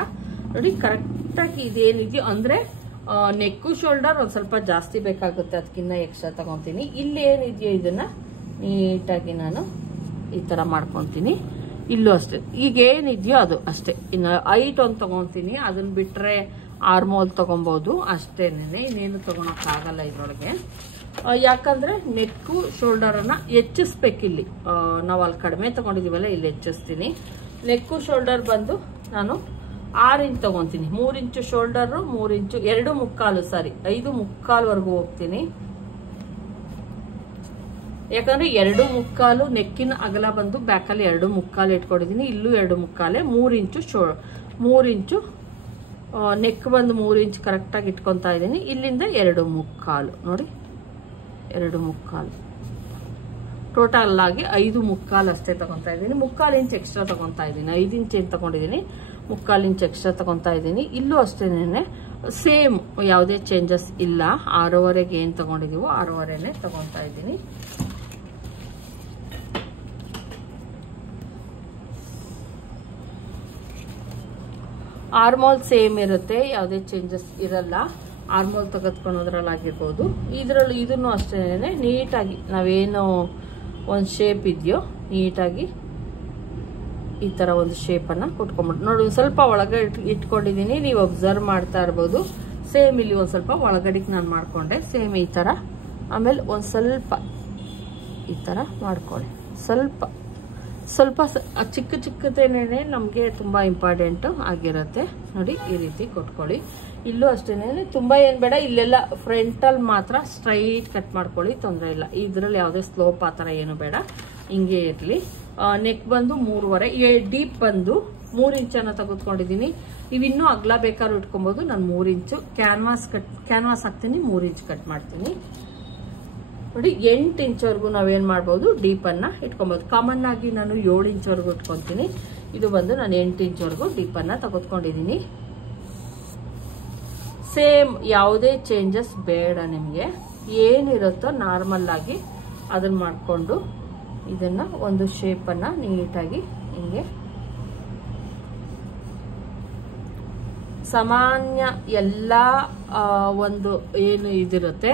ನೋಡಿ, ಕರೆಕ್ಟ್ ಆಗಿ ಇದೇನಿದೆಯೋ ಅಂದ್ರೆ ನೆಕ್ಕು ಶೋಲ್ಡರ್ ಒಂದ್ ಸ್ವಲ್ಪ ಜಾಸ್ತಿ ಬೇಕಾಗುತ್ತೆ, ಅದಕ್ಕಿಂತ ಎಕ್ಸ್ಟ್ರಾ ತಗೊಂತೀನಿ. ಇಲ್ಲಿ ಏನಿದೆಯೋ ಇದನ್ನ ನೀಟಾಗಿ ನಾನು ಈ ತರ ಮಾಡ್ಕೊಂತೀನಿ. ಇಲ್ಲೂ ಅಷ್ಟೇ, ಈಗ ಏನಿದೆಯೋ ಅದು ಅಷ್ಟೇ. ಇನ್ನು ಹೈಟ್ ಒಂದು ತಗೊಂತೀನಿ, ಅದನ್ನ ಬಿಟ್ರೆ ಆರ್ಮೋಲ್ ತಗೊಬಹುದು ಅಷ್ಟೇನೆ, ಇನ್ನೇನು ತಗೊಳಕ್ಕಾಗಲ್ಲ ಇದ್ರೊಳಗೆ. ಯಾಕಂದ್ರೆ ನೆಕ್ಕು ಶೋಲ್ಡರ್ ಅನ್ನ ಹೆಚ್ಚಿಸ್ಬೇಕು. ಇಲ್ಲಿ ನಾವು ಅಲ್ಲಿ ಕಡಿಮೆ ತಗೊಂಡಿದೀವಲ್ಲ, ಇಲ್ಲಿ ಹೆಚ್ಚಿಸ್ತೀನಿ. ನೆಕ್ಕು ಶೋಲ್ಡರ್ ಬಂದು ನಾನು 6 ಇಂಚ್ ತಗೊಂತೀನಿ. 3 ಇಂಚು ಶೋಲ್ಡರ್, 3 ಇಂಚು 2.25 ಸಾರಿ 5.25 ಹೋಗ್ತೀನಿ. ಯಾಕಂದ್ರೆ 2.25 ನೆಕ್ಕಿನ ಅಗಲ ಬಂದು ಬ್ಯಾಕಲ್ಲಿ 2.25 ಇಟ್ಕೊಂಡಿದೀನಿ. ಇಲ್ಲೂ 2.25, 3 ಇಂಚು ನೆಕ್ ಬಂದು 3 ಇಂಚ್ ಕರೆಕ್ಟ್ ಆಗಿ ಇಟ್ಕೊಂತಾ ಇದ್ದೀನಿ. ಇಲ್ಲಿಂದ 2.25 ನೋಡಿ, 2.25 ಟೋಟಲ್ ಆಗಿ 5.25 ಅಷ್ಟೇ ತಗೊಂತಾ ಇದ್ದೀನಿ. 3/4 ಇಂಚ್ ಎಕ್ಸ್ಟ್ರಾ ತಗೊಂತಾ ಇದ್ದೀನಿ. 5 ಇಂಚ್ ಏನ್ ತಗೊಂಡಿದ್ದೀನಿ, 3/4 ಇಂಚ್ ಎಕ್ಸ್ಟ್ರಾ ತಗೊಂತಾ ಇದ್ದೀನಿ. ಇಲ್ಲೂ ಅಷ್ಟೇನೆ ಸೇಮ್, ಯಾವುದೇ ಚೇಂಜಸ್ ಇಲ್ಲ. 6.5ಗೆ ಏನ್ ತಗೊಂಡಿದೀವೋ 6.5ನೇ ತಗೊಂತಾ ಇದ್ದೀನಿ. ಆರ್ಮೋಲ್ ಸೇಮ್ ಇರುತ್ತೆ, ಯಾವುದೇ ಚೇಂಜಸ್ ಇರಲ್ಲ. ಆರ್ಮೋಲ್ ತೆಗೆದುಕೊಳ್ಳೋದ್ರಲ್ಲಾಗಿರ್ಬೋದು, ಇದರಲ್ಲೂ ಇದನ್ನು ಅಷ್ಟೇನೆ ನೀಟಾಗಿ ನಾವೇನು ಒಂದು ಶೇಪ್ ಇದೆಯೋ ನೀಟಾಗಿ ಈ ತರ ಒಂದು ಶೇಪ್ ಅನ್ನ ಕೊಟ್ಕೊಂಡ್ಬಿಟ್ಟು ನೋಡಿ. ಸ್ವಲ್ಪ ಒಳಗಡೆ ಇಟ್ಕೊಂಡಿದೀನಿ, ನೀವು ಅಬ್ಸರ್ವ್ ಮಾಡ್ತಾ ಇರ್ಬೋದು. ಸೇಮ್ ಇಲ್ಲಿ ಒಂದ್ ಸ್ವಲ್ಪ ಒಳಗಡೆಗೆ ನಾನು ಮಾಡ್ಕೊಂಡೆ, ಸೇಮ್ ಈ ತರ. ಆಮೇಲೆ ಒಂದ್ ಸ್ವಲ್ಪ ಈ ತರ ಮಾಡ್ಕೊಳ್ಳಿ. ಸ್ವಲ್ಪ ಚಿಕ್ಕ ಚಿಕ್ಕದೇನೆ ನಮ್ಗೆ ತುಂಬಾ ಇಂಪಾರ್ಟೆಂಟ್ ಆಗಿರುತ್ತೆ ನೋಡಿ. ಈ ರೀತಿ ಕೊಟ್ಕೊಳ್ಳಿ. ಇಲ್ಲೂ ಅಷ್ಟೇನೆ, ತುಂಬಾ ಏನ್ ಬೇಡ. ಇಲ್ಲೆಲ್ಲ ಫ್ರಂಟಲ್ ಮಾತ್ರ ಸ್ಟ್ರೈಟ್ ಕಟ್ ಮಾಡ್ಕೊಳ್ಳಿ, ತೊಂದರೆ ಇಲ್ಲ. ಇದ್ರಲ್ಲಿ ಯಾವುದೇ ಸ್ಲೋಪ್ ಆ ತರ ಏನು ಬೇಡ, ಹಿಂಗೆ ಇರ್ಲಿ. ನೆಕ್ ಬಂದು 3.5, ಡೀಪ್ ಬಂದು 3 ಇಂಚನ್ನ ತೆಗೆದುಕೊಂಡಿದ್ದೀನಿ. ನೀವು ಇನ್ನೂ ಅಗ್ಲ ಬೇಕಾದ್ರೂ ಇಟ್ಕೊಬಹುದು. ನಾನು 3 ಇಂಚು ಕ್ಯಾನ್ವಾಸ್ ಹಾಕ್ತೀನಿ, 3 ಇಂಚ್ ಕಟ್ ಮಾಡ್ತೀನಿ ನೋಡಿ. 8 ಇಂಚ್ವರೆಗೂ ನಾವೇನ್ ಮಾಡ್ಬೋದು, ಡೀಪ್ ಅನ್ನ ಇಟ್ಕೊಬಹುದು. ಕಾಮನ್ ಆಗಿ ನಾನು 7 ಇಂಚ್ವರೆಗೂ ಇಟ್ಕೊಂತೀನಿ. ಇದು ಬಂದು ನಾನು 8 ಇಂಚ್ವರೆಗೂ ಡೀಪ್ ಅನ್ನ ತೆಗೆದುಕೊಂಡಿದ್ದೀನಿ. ಸೇಮ್, ಯಾವುದೇ ಚೇಂಜಸ್ ಬೇಡ ನಿಮ್ಗೆ. ಏನಿರುತ್ತೋ ನಾರ್ಮಲ್ ಆಗಿ ಅದನ್ನ ಮಾಡ್ಕೊಂಡು ಇದನ್ನ ಒಂದು ಶೇಪ್ ಅನ್ನ ನೀಟಾಗಿ ಹಿಂಗೆ ಸಾಮಾನ್ಯ ಎಲ್ಲ ಒಂದು ಏನು ಇದಿರುತ್ತೆ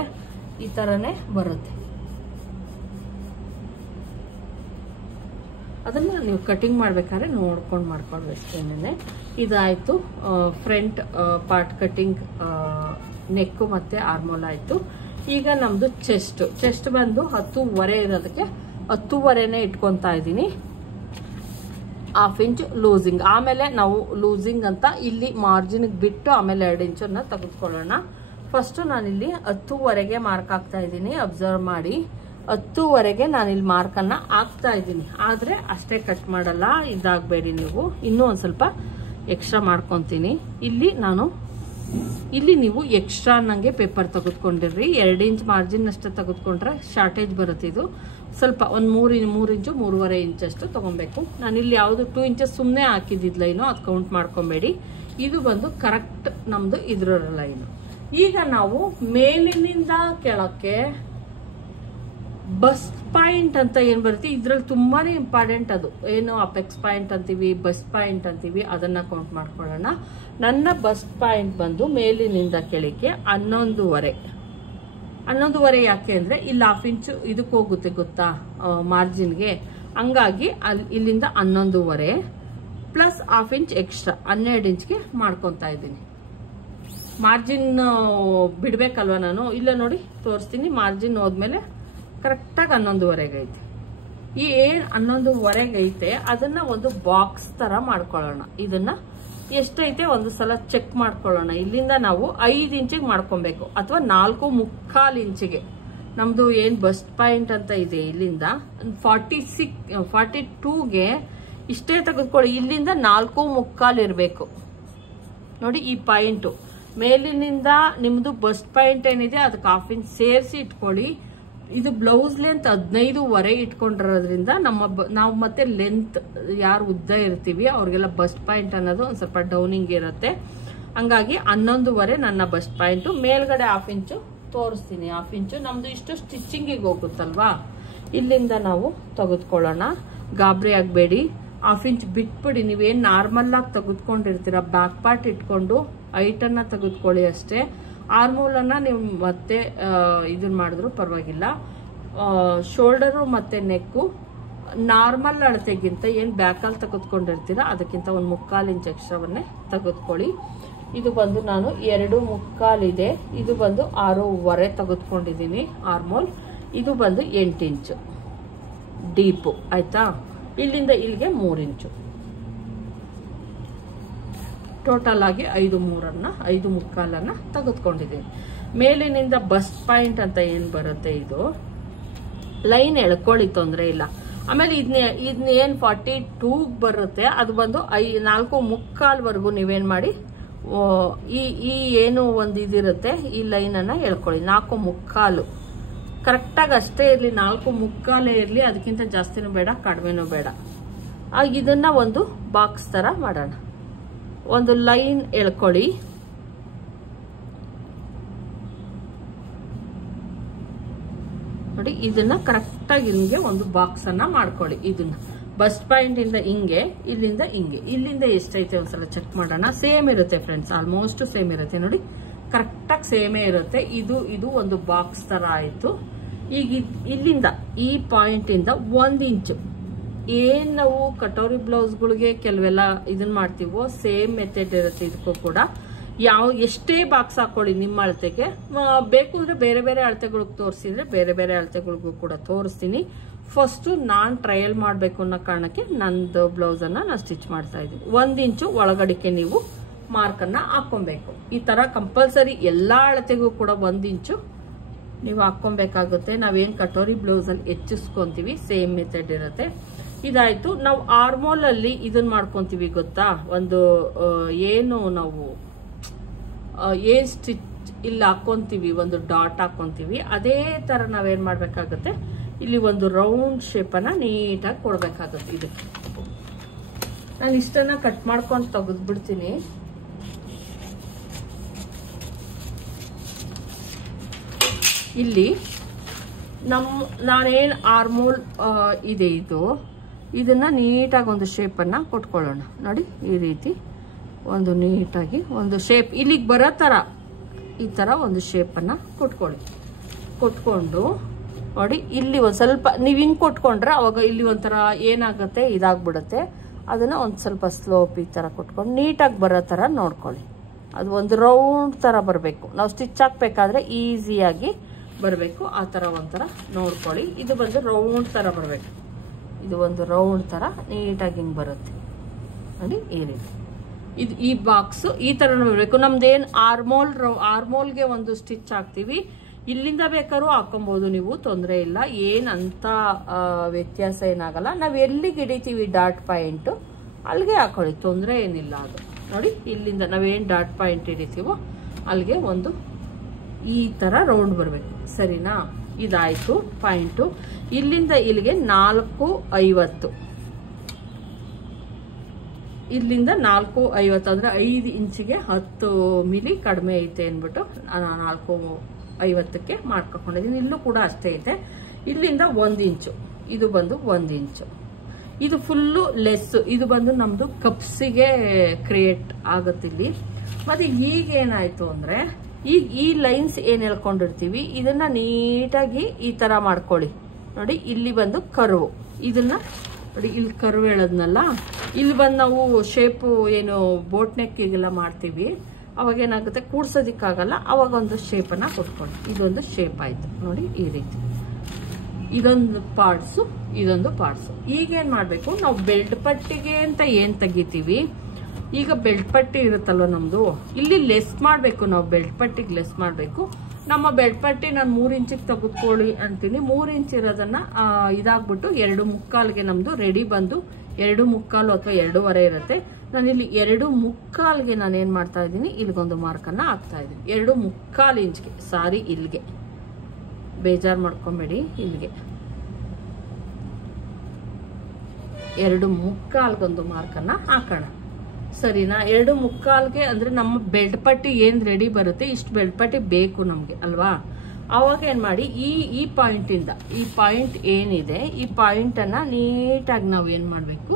ಈ ತರನೇ ಬರುತ್ತೆ. ಅದನ್ನ ನೀವು ಕಟಿಂಗ್ ಮಾಡ್ಬೇಕಾದ್ರೆ ನೋಡ್ಕೊಂಡು ಮಾಡ್ಕೊಳ್ಬೇಕು. ಏನೇನೆ ಇದಾಯ್ತು, ಫ್ರಂಟ್ ಪಾರ್ಟ್ ಕಟಿಂಗ್, ನೆಕ್ ಮತ್ತೆ ಆರ್ಮೋಲ್ ಆಯ್ತು. ಈಗ ನಮ್ದು ಚೆಸ್ಟ್ ಬಂದು 10.5 ಇರೋದಕ್ಕೆ 10.5ನೇ ಇಟ್ಕೊಂತಾ ಇದ್ದೀನಿ. 1/2 ಇಂಚ್ ಲೂಸಿಂಗ್. ಆಮೇಲೆ ನಾವು ಲೂಸಿಂಗ್ ಅಂತ ಇಲ್ಲಿ ಮಾರ್ಜಿನ್ ಬಿಟ್ಟು ಆಮೇಲೆ 2 ಇಂಚನ್ನ ತೆಗೆದುಕೊಳ್ಳೋಣ. ಫಸ್ಟ್ ನಾನಿಲ್ಲಿ 10.5ಗೆ ಮಾರ್ಕ್ ಹಾಕ್ತಾ ಇದ್ದೀನಿ. ಅಬ್ಸರ್ವ್ ಮಾಡಿ, 10.5ಗೆ ನಾನಿಲ್ಲಿ ಮಾರ್ಕ್ ಅನ್ನ ಹಾಕ್ತಾ ಇದ್ದೀನಿ. ಆದ್ರೆ ಅಷ್ಟೇ ಕಟ್ ಮಾಡಲ್ಲ, ಇದಾಗಬೇಡಿ ನೀವು. ಇನ್ನೂ ಒಂದ್ ಸ್ವಲ್ಪ ಎಕ್ಸ್ಟ್ರಾ ಮಾಡ್ಕೊಂತೀನಿ. ಇಲ್ಲಿ ನೀವು ಎಕ್ಸ್ಟ್ರಾ ನಂಗೆ ಪೇಪರ್ ತೆಗೆದುಕೊಂಡಿರ್ರಿ. 2 ಇಂಚ್ ಮಾರ್ಜಿನ್ ಅಷ್ಟೇ ತೆಗೆದುಕೊಂಡ್ರೆ ಶಾರ್ಟೇಜ್ ಬರುತ್ತೆ. ಇದು ಸ್ವಲ್ಪ ಒಂದು 3 ಇಂಚು 3.5 ಇಂಚ್ ಅಷ್ಟು ತಗೊಬೇಕು. ನಾನಿಲ್ಲಿ ಯಾವುದು 2 ಇಂಚಸ್ ಸುಮ್ಮನೆ ಹಾಕಿದ್ದಿದ್ ಲೈನು, ಅದು ಕೌಂಟ್ ಮಾಡ್ಕೊಬೇಡಿ. ಇದು ಬಂದು ಕರೆಕ್ಟ್ ನಮ್ದು ಇದ್ರ ಲೈನು. ಈಗ ನಾವು ಮೇಲಿನಿಂದ ಕೆಳಕ್ಕೆ ಬಸ್ಟ್ ಪಾಯಿಂಟ್ ಅಂತ ಏನ್ ಬರುತ್ತೆ, ಇದ್ರಲ್ಲಿ ತುಂಬಾನೇ ಇಂಪಾರ್ಟೆಂಟ್. ಅದು ಏನು ಅಪೆಕ್ಸ್ ಪಾಯಿಂಟ್ ಅಂತೀವಿ, ಬಸ್ಟ್ ಪಾಯಿಂಟ್ ಅಂತೀವಿ, ಅದನ್ನ ಕೌಂಟ್ ಮಾಡ್ಕೊಳ್ಳೋಣ. ನನ್ನ ಬಸ್ಟ್ ಪಾಯಿಂಟ್ ಬಂದು ಮೇಲಿನಿಂದ ಕೆಳಕ್ಕೆ 11.5 ಯಾಕೆ ಅಂದ್ರೆ ಇಲ್ಲಿ 1/2 ಇಂಚ್ ಇದಕ್ಕೆ ಹೋಗುತ್ತೆ ಗೊತ್ತಾ, ಮಾರ್ಜಿನ್ಗೆ. ಹಂಗಾಗಿ ಇಲ್ಲಿಂದ 11.5 ಪ್ಲಸ್ 1/2 ಇಂಚ್ ಎಕ್ಸ್ಟ್ರಾ 12 ಇಂಚ್ಗೆ ಮಾಡ್ಕೊಂತಾ ಇದ್ದೀನಿ. ಮಾರ್ಜಿನ್ ಬಿಡ್ಬೇಕಲ್ವಾ ನಾನು. ಇಲ್ಲ ನೋಡಿ ತೋರಿಸ್ತೀನಿ. ಮಾರ್ಜಿನ್ ಹೋದ್ಮೇಲೆ ಕರೆಕ್ಟಾಗಿ 11.5 ಐತೆ. ಈ ಏನ್ 11.5 ಐತೆ ಅದನ್ನ ಒಂದು ಬಾಕ್ಸ್ ತರ ಮಾಡ್ಕೊಳ್ಳೋಣ. ಇದನ್ನ ಎಷ್ಟೈತೆ ಒಂದು ಸಲ ಚೆಕ್ ಮಾಡ್ಕೊಳ್ಳೋಣ. ಇಲ್ಲಿಂದ ನಾವು 5 ಇಂಚಿಗೆ ಮಾಡ್ಕೊಬೇಕು, ಅಥವಾ 4.25 ಇಂಚಿಗೆ. ನಮ್ದು ಏನ್ ಬಸ್ಟ್ ಪಾಯಿಂಟ್ ಅಂತ ಇದೆ ಇಲ್ಲಿಂದ 42ಗೆ ಇಷ್ಟೇ ತೆಗೆದುಕೊಳ್ಳಿ. ಇಲ್ಲಿಂದ 4.25 ಇರಬೇಕು ನೋಡಿ. ಈ ಪಾಯಿಂಟ್ ಮೇಲಿನಿಂದ ನಿಮ್ದು ಬಸ್ಟ್ ಪಾಯಿಂಟ್ ಏನಿದೆ ಅದಕ್ಕೆ 1/2 ಇಂಚ್ ಸೇರಿಸಿ ಇಟ್ಕೊಳ್ಳಿ. ಇದು ಬ್ಲೌಸ್ ಲೆಂತ್ 15.5 ಇಟ್ಕೊಂಡಿರೋದ್ರಿಂದ ನಾವು ಮತ್ತೆ ಲೆಂತ್ ಯಾರು ಉದ್ದ ಇರ್ತೀವಿ ಅವ್ರಿಗೆಲ್ಲ ಬಸ್ಟ್ ಪಾಯಿಂಟ್ ಅನ್ನೋದು ಒಂದ್ ಸ್ವಲ್ಪ ಡೌನಿಂಗ್ ಇರುತ್ತೆ. ಹಂಗಾಗಿ 11.5 ನನ್ನ ಬಸ್ಟ್ ಪಾಯಿಂಟ್. ಮೇಲ್ಗಡೆ 1/2 ಇಂಚು ತೋರಿಸ್ತೀನಿ. 1/2 ಇಂಚು ನಮ್ದು ಇಷ್ಟು ಸ್ಟಿಚಿಂಗಿಗೆ ಹೋಗುತ್ತಲ್ವಾ, ಇಲ್ಲಿಂದ ನಾವು ತೆಗೆದುಕೊಳ್ಳೋಣ. ಗಾಬರಿ ಆಗ್ಬೇಡಿ, 1/2 ಇಂಚ್ ಬಿಟ್ಬಿಡಿ. ನೀವೇನ್ ನಾರ್ಮಲ್ ಆಗಿ ತೆಗೆದುಕೊಂಡಿರ್ತೀರ ಬ್ಯಾಕ್ ಪಾರ್ಟ್ ಇಟ್ಕೊಂಡು ಹೈಟ್ ಅನ್ನ ತೆಗೆದುಕೊಳ್ಳಿ ಅಷ್ಟೇ. ಆರ್ಮೋಲನ್ನು ನೀವು ಮತ್ತೆ ಇದನ್ನ ಮಾಡಿದ್ರು ಪರವಾಗಿಲ್ಲ. ಶೋಲ್ಡರು ಮತ್ತು ನೆಕ್ಕು ನಾರ್ಮಲ್ ಅಳತೆಗಿಂತ ಏನು ಬ್ಯಾಕಲ್ಲಿ ತೆಗೆದುಕೊಂಡಿರ್ತೀರ ಅದಕ್ಕಿಂತ ಒಂದು 3/4 ಇಂಚ್ ಎಕ್ಸ್ಟ್ರಾವನ್ನೇ ತೆಗೆದುಕೊಳ್ಳಿ. ಇದು ಬಂದು ನಾನು 2.25 ಇದೆ, ಇದು ಬಂದು 6.25 ತೆಗೆದುಕೊಂಡಿದ್ದೀನಿ ಆರ್ಮೋಲ್. ಇದು ಬಂದು 8 ಇಂಚು ಡೀಪು ಆಯ್ತಾ. ಇಲ್ಲಿಂದ ಇಲ್ಲಿಗೆ 3 ಇಂಚು, ಟೋಟಲ್ ಆಗಿ 5.25 ತೆಗೆದುಕೊಂಡಿದ್ದೀನಿ. ಮೇಲಿನಿಂದ ಬಸ್ಟ್ ಪಾಯಿಂಟ್ ಅಂತ ಏನು ಬರುತ್ತೆ ಇದು ಲೈನ್ ಎಳ್ಕೊಳ್ಳಿ, ತೊಂದರೆ ಇಲ್ಲ. ಆಮೇಲೆ ಇದನ್ನ ಏನು 42 ಬರುತ್ತೆ ಅದು ಬಂದು 4.25 ನೀವೇನು ಮಾಡಿ ಈ ಏನು ಒಂದು ಇದಿರುತ್ತೆ ಈ ಲೈನನ್ನು ಎಳ್ಕೊಳ್ಳಿ. 4.25 ಕರೆಕ್ಟಾಗಿ ಅಷ್ಟೇ ಇರಲಿ, 4.25 ಇರಲಿ, ಅದಕ್ಕಿಂತ ಜಾಸ್ತಿನೂ ಬೇಡ ಕಡಿಮೆನೂ ಬೇಡ. ಆಗ ಇದನ್ನ ಒಂದು ಬಾಕ್ಸ್ ಥರ ಮಾಡೋಣ. ಒಂದು ಲೈನ್ ಎಳ್ಕೊಳ್ಳಿ, ನೋಡಿ ಇದನ್ನ ಕರೆಕ್ಟಾಗಿ ಹಿಂಗೆ ಒಂದು ಬಾಕ್ಸ್ ಅನ್ನ ಮಾಡ್ಕೊಳ್ಳಿ. ಇದನ್ನ ಬಸ್ಟ್ ಪಾಯಿಂಟ್ ಇಂದ ಹಿಂಗೆ, ಇಲ್ಲಿಂದ ಹಿಂಗೆ, ಇಲ್ಲಿಂದ ಎಷ್ಟೈತೆ ಒಂದ್ಸಲ ಚೆಕ್ ಮಾಡೋಣ. ಸೇಮ್ ಇರುತ್ತೆ ಫ್ರೆಂಡ್ಸ್, ಆಲ್ಮೋಸ್ಟ್ ಸೇಮ್ ಇರುತ್ತೆ ನೋಡಿ, ಕರೆಕ್ಟಾಗಿ ಸೇಮೇ ಇರುತ್ತೆ. ಇದು ಒಂದು ಬಾಕ್ಸ್ ತರ ಆಯ್ತು. ಈಗ ಇಲ್ಲಿಂದ ಈ ಪಾಯಿಂಟ್ ಇಂದ 1 ಇಂಚು ಏನ್ ನಾವು ಕಟೋರಿ ಬ್ಲೌಸ್ಗಳಿಗೆ ಕೆಲವೆಲ್ಲ ಇದನ್ನ ಮಾಡ್ತೀವೋ ಸೇಮ್ ಮೆಥಡ್ ಇರುತ್ತೆ ಇದಕ್ಕೂ ಕೂಡ. ಎಷ್ಟೇ ಬಾಕ್ಸ್ ಹಾಕೊಳ್ಳಿ ನಿಮ್ಮ ಅಳತೆಗೆ, ಬೇಕು ಅಂದ್ರೆ ಬೇರೆ ಬೇರೆ ಅಳತೆಗಳಿಗೆ ತೋರಿಸಿದ್ರೆ ಬೇರೆ ಬೇರೆ ಅಳತೆಗಳಿಗೂ ಕೂಡ ತೋರಿಸ್ತೀನಿ. ಫಸ್ಟ್ ನಾನು ಟ್ರಯಲ್ ಮಾಡಬೇಕು ಅನ್ನೋ ಕಾರಣಕ್ಕೆ ನಂದು ಬ್ಲೌಸ್ ಅನ್ನ ನಾನು ಸ್ಟಿಚ್ ಮಾಡ್ತಾ ಇದ್ದೀನಿ. 1 ಇಂಚು ಒಳಗಡಿಕೆ ನೀವು ಮಾರ್ಕ್ ಅನ್ನ ಹಾಕೊಬೇಕು. ಈ ತರ ಕಂಪಲ್ಸರಿ ಎಲ್ಲಾ ಅಳತೆಗೂ ಕೂಡ 1 ಇಂಚು ನೀವು ಹಾಕೊಬೇಕಾಗುತ್ತೆ. ನಾವೇನ್ ಕಟೋರಿ ಬ್ಲೌಸ್ ಅಲ್ಲಿ ಹೆಚ್ಚಿಸ್ಕೊಂತೀವಿ ಸೇಮ್ ಮೆಥಡ್ ಇರುತ್ತೆ. ಇದಾಯ್ತು. ನಾವು ಆರ್ಮೋಲ್ ಅಲ್ಲಿ ಇದನ್ನ ಮಾಡ್ಕೊಂತೀವಿ ಗೊತ್ತಾ, ಒಂದು ಏನು ನಾವು ಏನ್ ಸ್ಟಿಚ್ ಇಲ್ಲಿ ಹಾಕೊಂತೀವಿ, ಒಂದು ಡಾಟ್ ಹಾಕೊಂತೀವಿ, ಅದೇ ತರ ನಾವೇನ್ ಮಾಡ್ಬೇಕಾಗುತ್ತೆ, ಇಲ್ಲಿ ಒಂದು ರೌಂಡ್ ಶೇಪ್ ಅನ್ನ ನೀಟಾಗಿ ಕೊಡ್ಬೇಕಾಗುತ್ತೆ. ಇದಕ್ಕೆ ನಾನು ಇಷ್ಟನ್ನ ಕಟ್ ಮಾಡ್ಕೊಂಡು ತೆಗೆದ್ಬಿಡ್ತೀನಿ. ಇಲ್ಲಿ ನಾನೇನ್ ಆರ್ಮೋಲ್ ಇದೆ ಇದನ್ನ ನೀಟಾಗಿ ಒಂದು ಶೇಪ್ ಅನ್ನ ಕೊಟ್ಕೊಳ್ಳೋಣ. ನೋಡಿ ಈ ರೀತಿ ಒಂದು ನೀಟಾಗಿ ಒಂದು ಶೇಪ್ ಇಲ್ಲಿಗೆ ಬರೋ ತರ ಈ ತರ ಒಂದು ಶೇಪ್ ಅನ್ನ ಕೊಟ್ಕೊಂಡು ನೋಡಿ ಇಲ್ಲಿ ಒಂದ್ ಸ್ವಲ್ಪ ನೀವ್ ಹಿಂಗ್ ಕೊಟ್ಕೊಂಡ್ರೆ ಅವಾಗ ಇಲ್ಲಿ ಒಂಥರ ಏನಾಗುತ್ತೆ ಇದಾಗ್ಬಿಡುತ್ತೆ. ಅದನ್ನ ಒಂದ್ ಸ್ವಲ್ಪ ಸ್ಲೋಪ್ ಈ ತರ ಕೊಟ್ಕೊಂಡು ನೀಟಾಗಿ ಬರೋ ತರ ನೋಡ್ಕೊಳ್ಳಿ. ಅದು ಒಂದು ರೌಂಡ್ ತರ ಬರಬೇಕು. ನಾವು ಸ್ಟಿಚ್ ಹಾಕ್ಬೇಕಾದ್ರೆ ಈಸಿಯಾಗಿ ಬರಬೇಕು. ಆ ತರ ಒಂಥರ ನೋಡ್ಕೊಳ್ಳಿ. ಇದು ಬಂದು ರೌಂಡ್ ತರ ಬರಬೇಕು. ಇದು ಒಂದು ರೌಂಡ್ ತರ ನೀಟಾಗಿ ಹಿಂಗ್ ಬರುತ್ತೆ ನೋಡಿ ಈ ರೀತಿ. ಇದು ಈ ಬಾಕ್ಸ್ ಈ ತರ ಬರಬೇಕು. ನಮ್ದೇನ್ ಆರ್ಮೋಲ್ಗೆ ಒಂದು ಸ್ಟಿಚ್ ಹಾಕ್ತಿವಿ, ಇಲ್ಲಿಂದ ಬೇಕಾದ್ರೂ ಹಾಕೊಬಹುದು ನೀವು, ತೊಂದರೆ ಇಲ್ಲ, ಏನಂತ ವ್ಯತ್ಯಾಸ ಏನಾಗಲ್ಲ. ನಾವ್ ಎಲ್ಲಿಗೆ ಹಿಡಿತೀವಿ ಡಾಟ್ ಪಾಯಿಂಟ್ ಅಲ್ಲಿಗೆ ಹಾಕೊಳ್ಳಿ, ತೊಂದರೆ ಏನಿಲ್ಲ. ಅದು ನೋಡಿ ಇಲ್ಲಿಂದ ನಾವೇನ್ ಡಾಟ್ ಪಾಯಿಂಟ್ ಹಿಡಿತೀವೋ ಅಲ್ಲಿಗೆ ಒಂದು ಈ ತರ ರೌಂಡ್ ಬರಬೇಕು. ಸರಿನಾ? ಇದಾಯ್ತು ಪಾಯಿಂಟು. ಇಲ್ಲಿಂದ ಇಲ್ಲಿಗೆ 4.50, ಇಲ್ಲಿಂದ 4.50 ಅಂದ್ರೆ 5 ಇಂಚಿಗೆ 10 ಮಿಲಿ ಕಡಿಮೆ ಐತೆ ಅಂದ್ಬಿಟ್ಟು 4.50ಕ್ಕೆ ಮಾಡ್ಕೊಂಡಿದ್ದೀನಿ. ಇಲ್ಲೂ ಕೂಡ ಅಷ್ಟೇ ಐತೆ. ಇಲ್ಲಿಂದ 1 ಇಂಚು, ಇದು ಬಂದು 1 ಇಂಚು. ಇದು ಫುಲ್ಲು ಲೆಸ್, ಇದು ಬಂದು ನಮ್ದು ಕಪ್ಸಿಗೆ ಕ್ರಿಯೇಟ್ ಆಗುತ್ತಿಲ್ಲಿ. ಮತ್ತೆ ಈಗ ಏನಾಯ್ತು ಅಂದ್ರೆ ಈಗ ಈ ಲೈನ್ಸ್ ಏನ್ ಹೇಳ್ಕೊಂಡಿರ್ತೀವಿ ಇದನ್ನ ನೀಟಾಗಿ ಈ ತರ ಮಾಡ್ಕೊಳ್ಳಿ. ನೋಡಿ ಇಲ್ಲಿ ಬಂದು ಕರ್ವ್, ಇದನ್ನ ನೋಡಿ ಇಲ್ಲಿ ಕರ್ವ್ ಹೇಳದ್ನಲ್ಲ, ಇಲ್ಲಿ ಬಂದು ನಾವು ಶೇಪು ಏನು ಬೋಟ್ ನೆಕ್ಗೆಲ್ಲ ಮಾಡ್ತೀವಿ, ಅವಾಗ ಏನಾಗುತ್ತೆ ಕೂಡ್ಸೋದಿಕ್ಕಾಗಲ್ಲ, ಅವಾಗ ಒಂದು ಶೇಪನ್ನ ಕೊಟ್ಕೊಳ್ಳಿ. ಇದೊಂದು ಶೇಪ್ ಆಯ್ತು ನೋಡಿ ಈ ರೀತಿ. ಇದೊಂದು ಪಾರ್ಟ್ಸು, ಇದೊಂದು ಪಾರ್ಟ್ಸು. ಈಗೇನ್ ಮಾಡ್ಬೇಕು, ನಾವು ಬೆಲ್ಟ್ ಪಟ್ಟಿಗೆ ಅಂತ ಏನ್ ತೆಗಿತೀವಿ, ಈಗ ಬೆಲ್ಟ್ ಪಟ್ಟಿ ಇರುತ್ತಲ್ವ ನಮ್ದು, ಇಲ್ಲಿ ಲೆಸ್ ಮಾಡ್ಬೇಕು. ನಾವು ಬೆಲ್ಟ್ ಪಟ್ಟಿಗೆ ಲೆಸ್ ಮಾಡ್ಬೇಕು. ನಮ್ಮ ಬೆಲ್ಟ್ ಪಟ್ಟಿ ನಾನು 3 ಇಂಚಿಗೆ ತೆಗೆದುಕೊಳ್ಳಿ ಅಂತೀನಿ. 3 ಇಂಚ್ ಇರೋದನ್ನ ಇದಾಗ್ಬಿಟ್ಟು 2.25ಗೆ ನಮ್ದು ರೆಡಿ ಬಂದು 2.25 ಅಥವಾ 2.25 ಇರುತ್ತೆ. ನಾನಿಲ್ಲಿ 2.25ಗೆ ನಾನು ಏನ್ ಮಾಡ್ತಾ ಇದ್ದೀನಿ, ಇಲ್ಲಿಗೊಂದು ಮಾರ್ಕನ್ನ ಹಾಕ್ತಾ ಇದ್ದೀನಿ. 2.25 ಇಂಚ್ಗೆ, ಸಾರಿ ಇಲ್ಲಿಗೆ, ಬೇಜಾರು ಮಾಡ್ಕೊಂಬೇಡಿ, ಇಲ್ಲಿಗೆ 2.25ಗೊಂದು ಮಾರ್ಕನ್ನ ಹಾಕೋಣ. ಸರಿನಾ? 2.25ಗೆ ಅಂದ್ರೆ ನಮ್ಮ ಬೆಲ್ಟ್ ಪಟ್ಟಿ ಏನ್ ರೆಡಿ ಬರುತ್ತೆ, ಇಷ್ಟು ಬೆಲ್ಟ್ ಪಟ್ಟಿ ಬೇಕು ನಮ್ಗೆ ಅಲ್ವಾ. ಅವಾಗ ಏನ್ ಮಾಡಿ, ಈ ಪಾಯಿಂಟ್ ಇಂದ ಈ ಪಾಯಿಂಟ್ ಏನಿದೆ ಈ ಪಾಯಿಂಟ್ ಅನ್ನ ನೀಟಾಗಿ ನಾವು ಏನ್ ಮಾಡ್ಬೇಕು,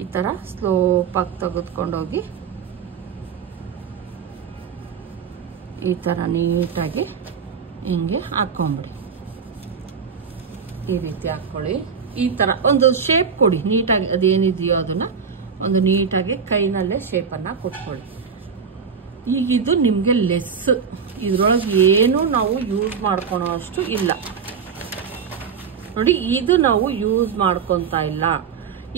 ಈ ತರ ಸ್ಲೋಪ್ ಆಗಿ ತೆಗೆದುಕೊಂಡೋಗಿ ಈ ಥರ ನೀಟಾಗಿ ಹಿಂಗೆ ಹಾಕ್ಕೊಂಬಿಡಿ. ಈ ರೀತಿ ಹಾಕ್ಕೊಳ್ಳಿ. ಈ ಥರ ಒಂದು ಶೇಪ್ ಕೊಡಿ ನೀಟಾಗಿ, ಅದೇನಿದೆಯೋ ಅದನ್ನು ಒಂದು ನೀಟಾಗಿ ಕೈನಲ್ಲೇ ಶೇಪನ್ನು ಕೊಟ್ಕೊಳ್ಳಿ. ಈಗಿದು ನಿಮಗೆ ಲೆಸ್, ಇದ್ರೊಳಗೆ ಏನು ನಾವು ಯೂಸ್ ಮಾಡ್ಕೊಳೋ ಅಷ್ಟು ಇಲ್ಲ ನೋಡಿ. ಇದು ನಾವು ಯೂಸ್ ಮಾಡ್ಕೊತಾ ಇಲ್ಲ.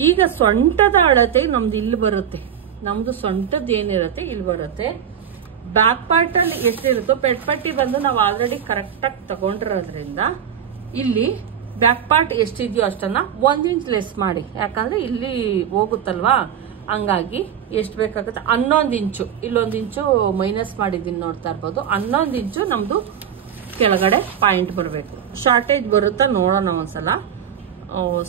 ಈಗ ಸೊಂಟದ ಅಳತೆ ನಮ್ದು ಇಲ್ಲಿ ಬರುತ್ತೆ, ನಮ್ದು ಸೊಂಟದ ಏನಿರುತ್ತೆ ಇಲ್ಲಿ ಬರುತ್ತೆ. ಬ್ಯಾಕ್ ಪಾರ್ಟ್ ಅಲ್ಲಿ ಎಷ್ಟಿರುತ್ತೋ ಪೆಟ್ಪಟ್ಟಿ ಬಂದು ನಾವು ಆಲ್ರೆಡಿ ಕರೆಕ್ಟಾಗಿ ತಗೊಂಡಿರೋದ್ರಿಂದ ಇಲ್ಲಿ ಬ್ಯಾಕ್ ಪಾರ್ಟ್ ಎಷ್ಟಿದೆಯೋ ಅಷ್ಟನ್ನ 1 ಇಂಚ್ ಲೆಸ್ ಮಾಡಿ, ಯಾಕಂದ್ರೆ ಇಲ್ಲಿ ಹೋಗುತ್ತಲ್ವಾ, ಹಂಗಾಗಿ ಎಷ್ಟು ಬೇಕಾಗುತ್ತೆ 11 ಇಂಚು, ಇಲ್ಲೊಂದು ಇಂಚು ಮೈನಸ್ ಮಾಡಿದ್ದೀನಿ ನೋಡ್ತಾ ಇರ್ಬೋದು. 11 ಇಂಚು ನಮ್ದು ಕೆಳಗಡೆ ಪಾಯಿಂಟ್ ಬರಬೇಕು. ಶಾರ್ಟೇಜ್ ಬರುತ್ತಾ ನೋಡೋಣ ಒಂದ್ಸಲ.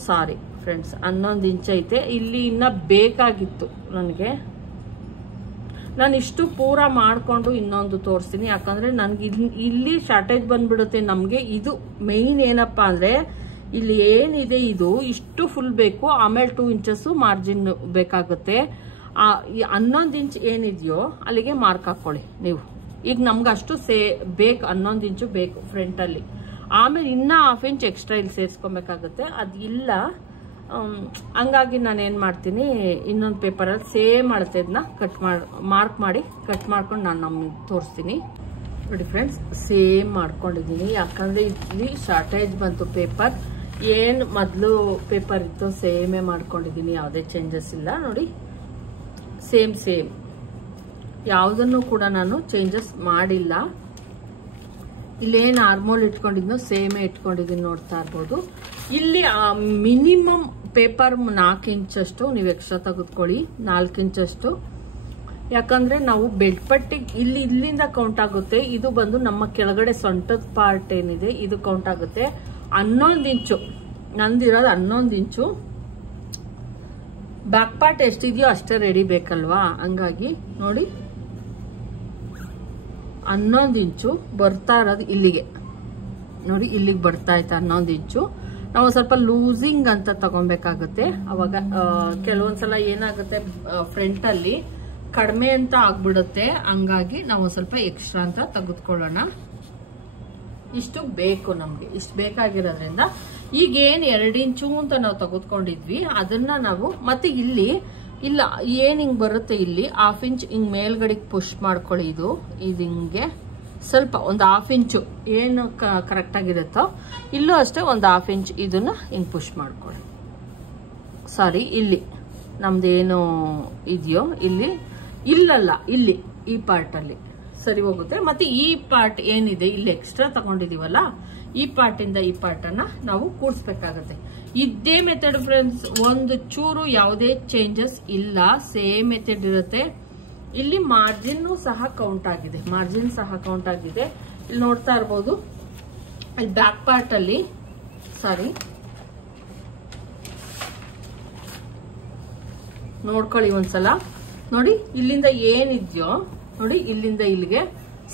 ಸಾರಿ ಫ್ರೆಂಡ್ಸ್, 11 ಇಂಚ್ ಐತೆ. ಇಲ್ಲಿ ಇನ್ನ ಬೇಕಾಗಿತ್ತು ನನಗೆ. ನಾನು ಇಷ್ಟು ಪೂರ ಮಾಡಿಕೊಂಡು ಇನ್ನೊಂದು ತೋರಿಸ್ತೀನಿ, ಯಾಕಂದ್ರೆ ನನಗೆ ಇಲ್ಲಿ ಶಾರ್ಟೇಜ್ ಬಂದ್ಬಿಡುತ್ತೆ ನಮಗೆ. ಇದು ಮೇಯ್ನ್ ಏನಪ್ಪಾ ಅಂದ್ರೆ ಇಲ್ಲಿ ಏನಿದೆ ಇದು ಇಷ್ಟು ಫುಲ್ ಬೇಕು, ಆಮೇಲೆ 2 ಇಂಚಸ್ ಮಾರ್ಜಿನ್ ಬೇಕಾಗುತ್ತೆ. 11 ಇಂಚ್ ಏನಿದೆಯೋ ಅಲ್ಲಿಗೆ ಮಾರ್ಕ್ ಹಾಕೊಳ್ಳಿ ನೀವು. ಈಗ ನಮ್ಗೆ ಅಷ್ಟು ಬೇಕು, 11 ಇಂಚು ಬೇಕು ಫ್ರಂಟ್ ಅಲ್ಲಿ. ಆಮೇಲೆ ಇನ್ನ 1/2 ಇಂಚ್ ಎಕ್ಸ್ಟ್ರಾ ಇಲ್ಲಿ ಸೇರಿಸ್ಕೊಬೇಕಾಗುತ್ತೆ, ಅದು ಇಲ್ಲ. ಹಂಗಾಗಿ ನಾನು ಏನು ಮಾಡ್ತೀನಿ, ಇನ್ನೊಂದು ಪೇಪರಲ್ಲಿ ಸೇಮ್ ಅಳತೆದನ್ನ ಮಾರ್ಕ್ ಮಾಡಿ ಕಟ್ ಮಾಡ್ಕೊಂಡು ನಾನು ನಮಗೆ ತೋರಿಸ್ತೀನಿ ನೋಡಿ ಫ್ರೆಂಡ್ಸ್. ಸೇಮ್ ಮಾಡ್ಕೊಂಡಿದ್ದೀನಿ, ಯಾಕಂದ್ರೆ ಇಲ್ಲಿ ಶಾರ್ಟೇಜ್ ಬಂತು ಪೇಪರ್. ಏನು ಮೊದಲು ಪೇಪರ್ ಇತ್ತು ಸೇಮೇ ಮಾಡ್ಕೊಂಡಿದ್ದೀನಿ, ಯಾವುದೇ ಚೇಂಜಸ್ ಇಲ್ಲ ನೋಡಿ. ಸೇಮ್ ಯಾವುದನ್ನು ಕೂಡ ನಾನು ಚೇಂಜಸ್ ಮಾಡಿಲ್ಲ. ಇಲ್ಲೇನು ಆರ್ಮೋಲ್ ಇಟ್ಕೊಂಡಿದ್ನೋ ಸೇಮೇ ಇಟ್ಕೊಂಡಿದ್ದೀನಿ ನೋಡ್ತಾ ಇರ್ಬೋದು. ಇಲ್ಲಿ ಮಿನಿಮಮ್ ಪೇಪರ್ 4 ಇಂಚಷ್ಟು ನೀವು ಎಕ್ಸ್ಟ್ರಾ ತೆಗೆದುಕೊಳ್ಳಿ, 4 ಇಂಚಷ್ಟು. ಯಾಕಂದ್ರೆ ನಾವು ಬೆಡ್ ಪಟ್ಟಿ ಇಲ್ಲಿಂದ ಕೌಂಟ್ ಆಗುತ್ತೆ. ಇದು ಬಂದು ನಮ್ಮ ಕೆಳಗಡೆ ಸೊಂಟದ ಪಾರ್ಟ್ ಏನಿದೆ ಇದು ಕೌಂಟ್ ಆಗುತ್ತೆ. 11 ಇಂಚು ನಂದಿರೋದು, 11 ಇಂಚು. ಬ್ಯಾಕ್ ಪಾರ್ಟ್ ಎಷ್ಟಿದೆಯೋ ಅಷ್ಟೇ ರೆಡಿ ಬೇಕಲ್ವಾ, ಹಂಗಾಗಿ ನೋಡಿ 11 ಇಂಚು ಬರ್ತಾ ಇರೋದು ಇಲ್ಲಿಗೆ ನೋಡಿ, ಇಲ್ಲಿಗೆ ಬರ್ತಾ ಇತ್ತು 11 ಇಂಚು. ನಾವು ಸ್ವಲ್ಪ ಲೂಸಿಂಗ್ ಅಂತ ತಗೊಬೇಕಾಗುತ್ತೆ. ಅವಾಗ ಕೆಲವೊಂದ್ಸಲ ಏನಾಗುತ್ತೆ ಫ್ರಂಟ್ ಅಲ್ಲಿ ಕಡಿಮೆ ಅಂತ ಆಗ್ಬಿಡುತ್ತೆ, ಹಂಗಾಗಿ ನಾವು ಸ್ವಲ್ಪ ಎಕ್ಸ್ಟ್ರಾ ಅಂತ ತೆಗೆದುಕೊಳ್ಳೋಣ. ಇಷ್ಟು ಬೇಕು ನಮ್ಗೆ, ಇಷ್ಟು ಬೇಕಾಗಿರೋದ್ರಿಂದ ಈಗ ಏನ್ 2 ಇಂಚು ಅಂತ ನಾವು ತೆಗೆದುಕೊಂಡಿದ್ವಿ ಅದನ್ನ ನಾವು ಮತ್ತೆ ಇಲ್ಲಿ ಇಲ್ಲ ಏನ್ ಹಿಂಗ್ ಬರುತ್ತೆ ಇಲ್ಲಿ 1/2 ಇಂಚ್ ಹಿಂಗ್ ಮೇಲ್ಗಡೆಗೆ ಪುಷ್ ಮಾಡ್ಕೊಳ್ಳಿ. ಇದು ಹಿಂಗೆ ಸ್ವಲ್ಪ ಒಂದು 1/2 ಇಂಚು ಏನು ಕರೆಕ್ಟ್ ಆಗಿರುತ್ತೋ ಇಲ್ಲೂ ಅಷ್ಟೇ ಒಂದು 1/2 ಇಂಚ್ ಇದನ್ನ ಹಿಂಗ್ ಪುಷ್ ಮಾಡ್ಕೊಳ್ಳಿ. ಸಾರಿ, ಇಲ್ಲಿ ನಮ್ದೇನು ಇದೆಯೋ ಇಲ್ಲಿ ಇಲ್ಲಲ್ಲ, ಇಲ್ಲಿ ಈ ಪಾರ್ಟ್ ಅಲ್ಲಿ ಸರಿ ಹೋಗುತ್ತೆ. ಮತ್ತೆ ಈ ಪಾರ್ಟ್ ಏನಿದೆ ಇಲ್ಲಿ ಎಕ್ಸ್ಟ್ರಾ ತಗೊಂಡಿದೀವಲ್ಲ, ಈ ಪಾರ್ಟ್ ಇಂದ ಈ ಪಾರ್ಟ್ ಅನ್ನ ನಾವು ಕೂಡಿಸ್ಬೇಕಾಗತ್ತೆ. ಇದೇ ಮೆಥಡ್ ಫ್ರೆಂಡ್ಸ್, ಒಂದು ಚೂರು ಯಾವುದೇ ಚೇಂಜಸ್ ಇಲ್ಲ, ಸೇಮ್ ಮೆಥಡ್ ಇರುತ್ತೆ. ಇಲ್ಲಿ ಮಾರ್ಜಿನ್ ಸಹ ಕೌಂಟ್ ಆಗಿದೆ, ಇಲ್ಲಿ ನೋಡ್ತಾ ಇರ್ಬೋದು. ಇಲ್ಲಿ ಬ್ಯಾಕ್ ಪಾರ್ಟ್ ಅಲ್ಲಿ ಸಾರಿ ನೋಡ್ಕೊಳ್ಳಿ ಒಂದ್ಸಲ ನೋಡಿ. ಇಲ್ಲಿಂದ ಏನಿದ್ಯೋ ನೋಡಿ, ಇಲ್ಲಿಂದ ಇಲ್ಲಿಗೆ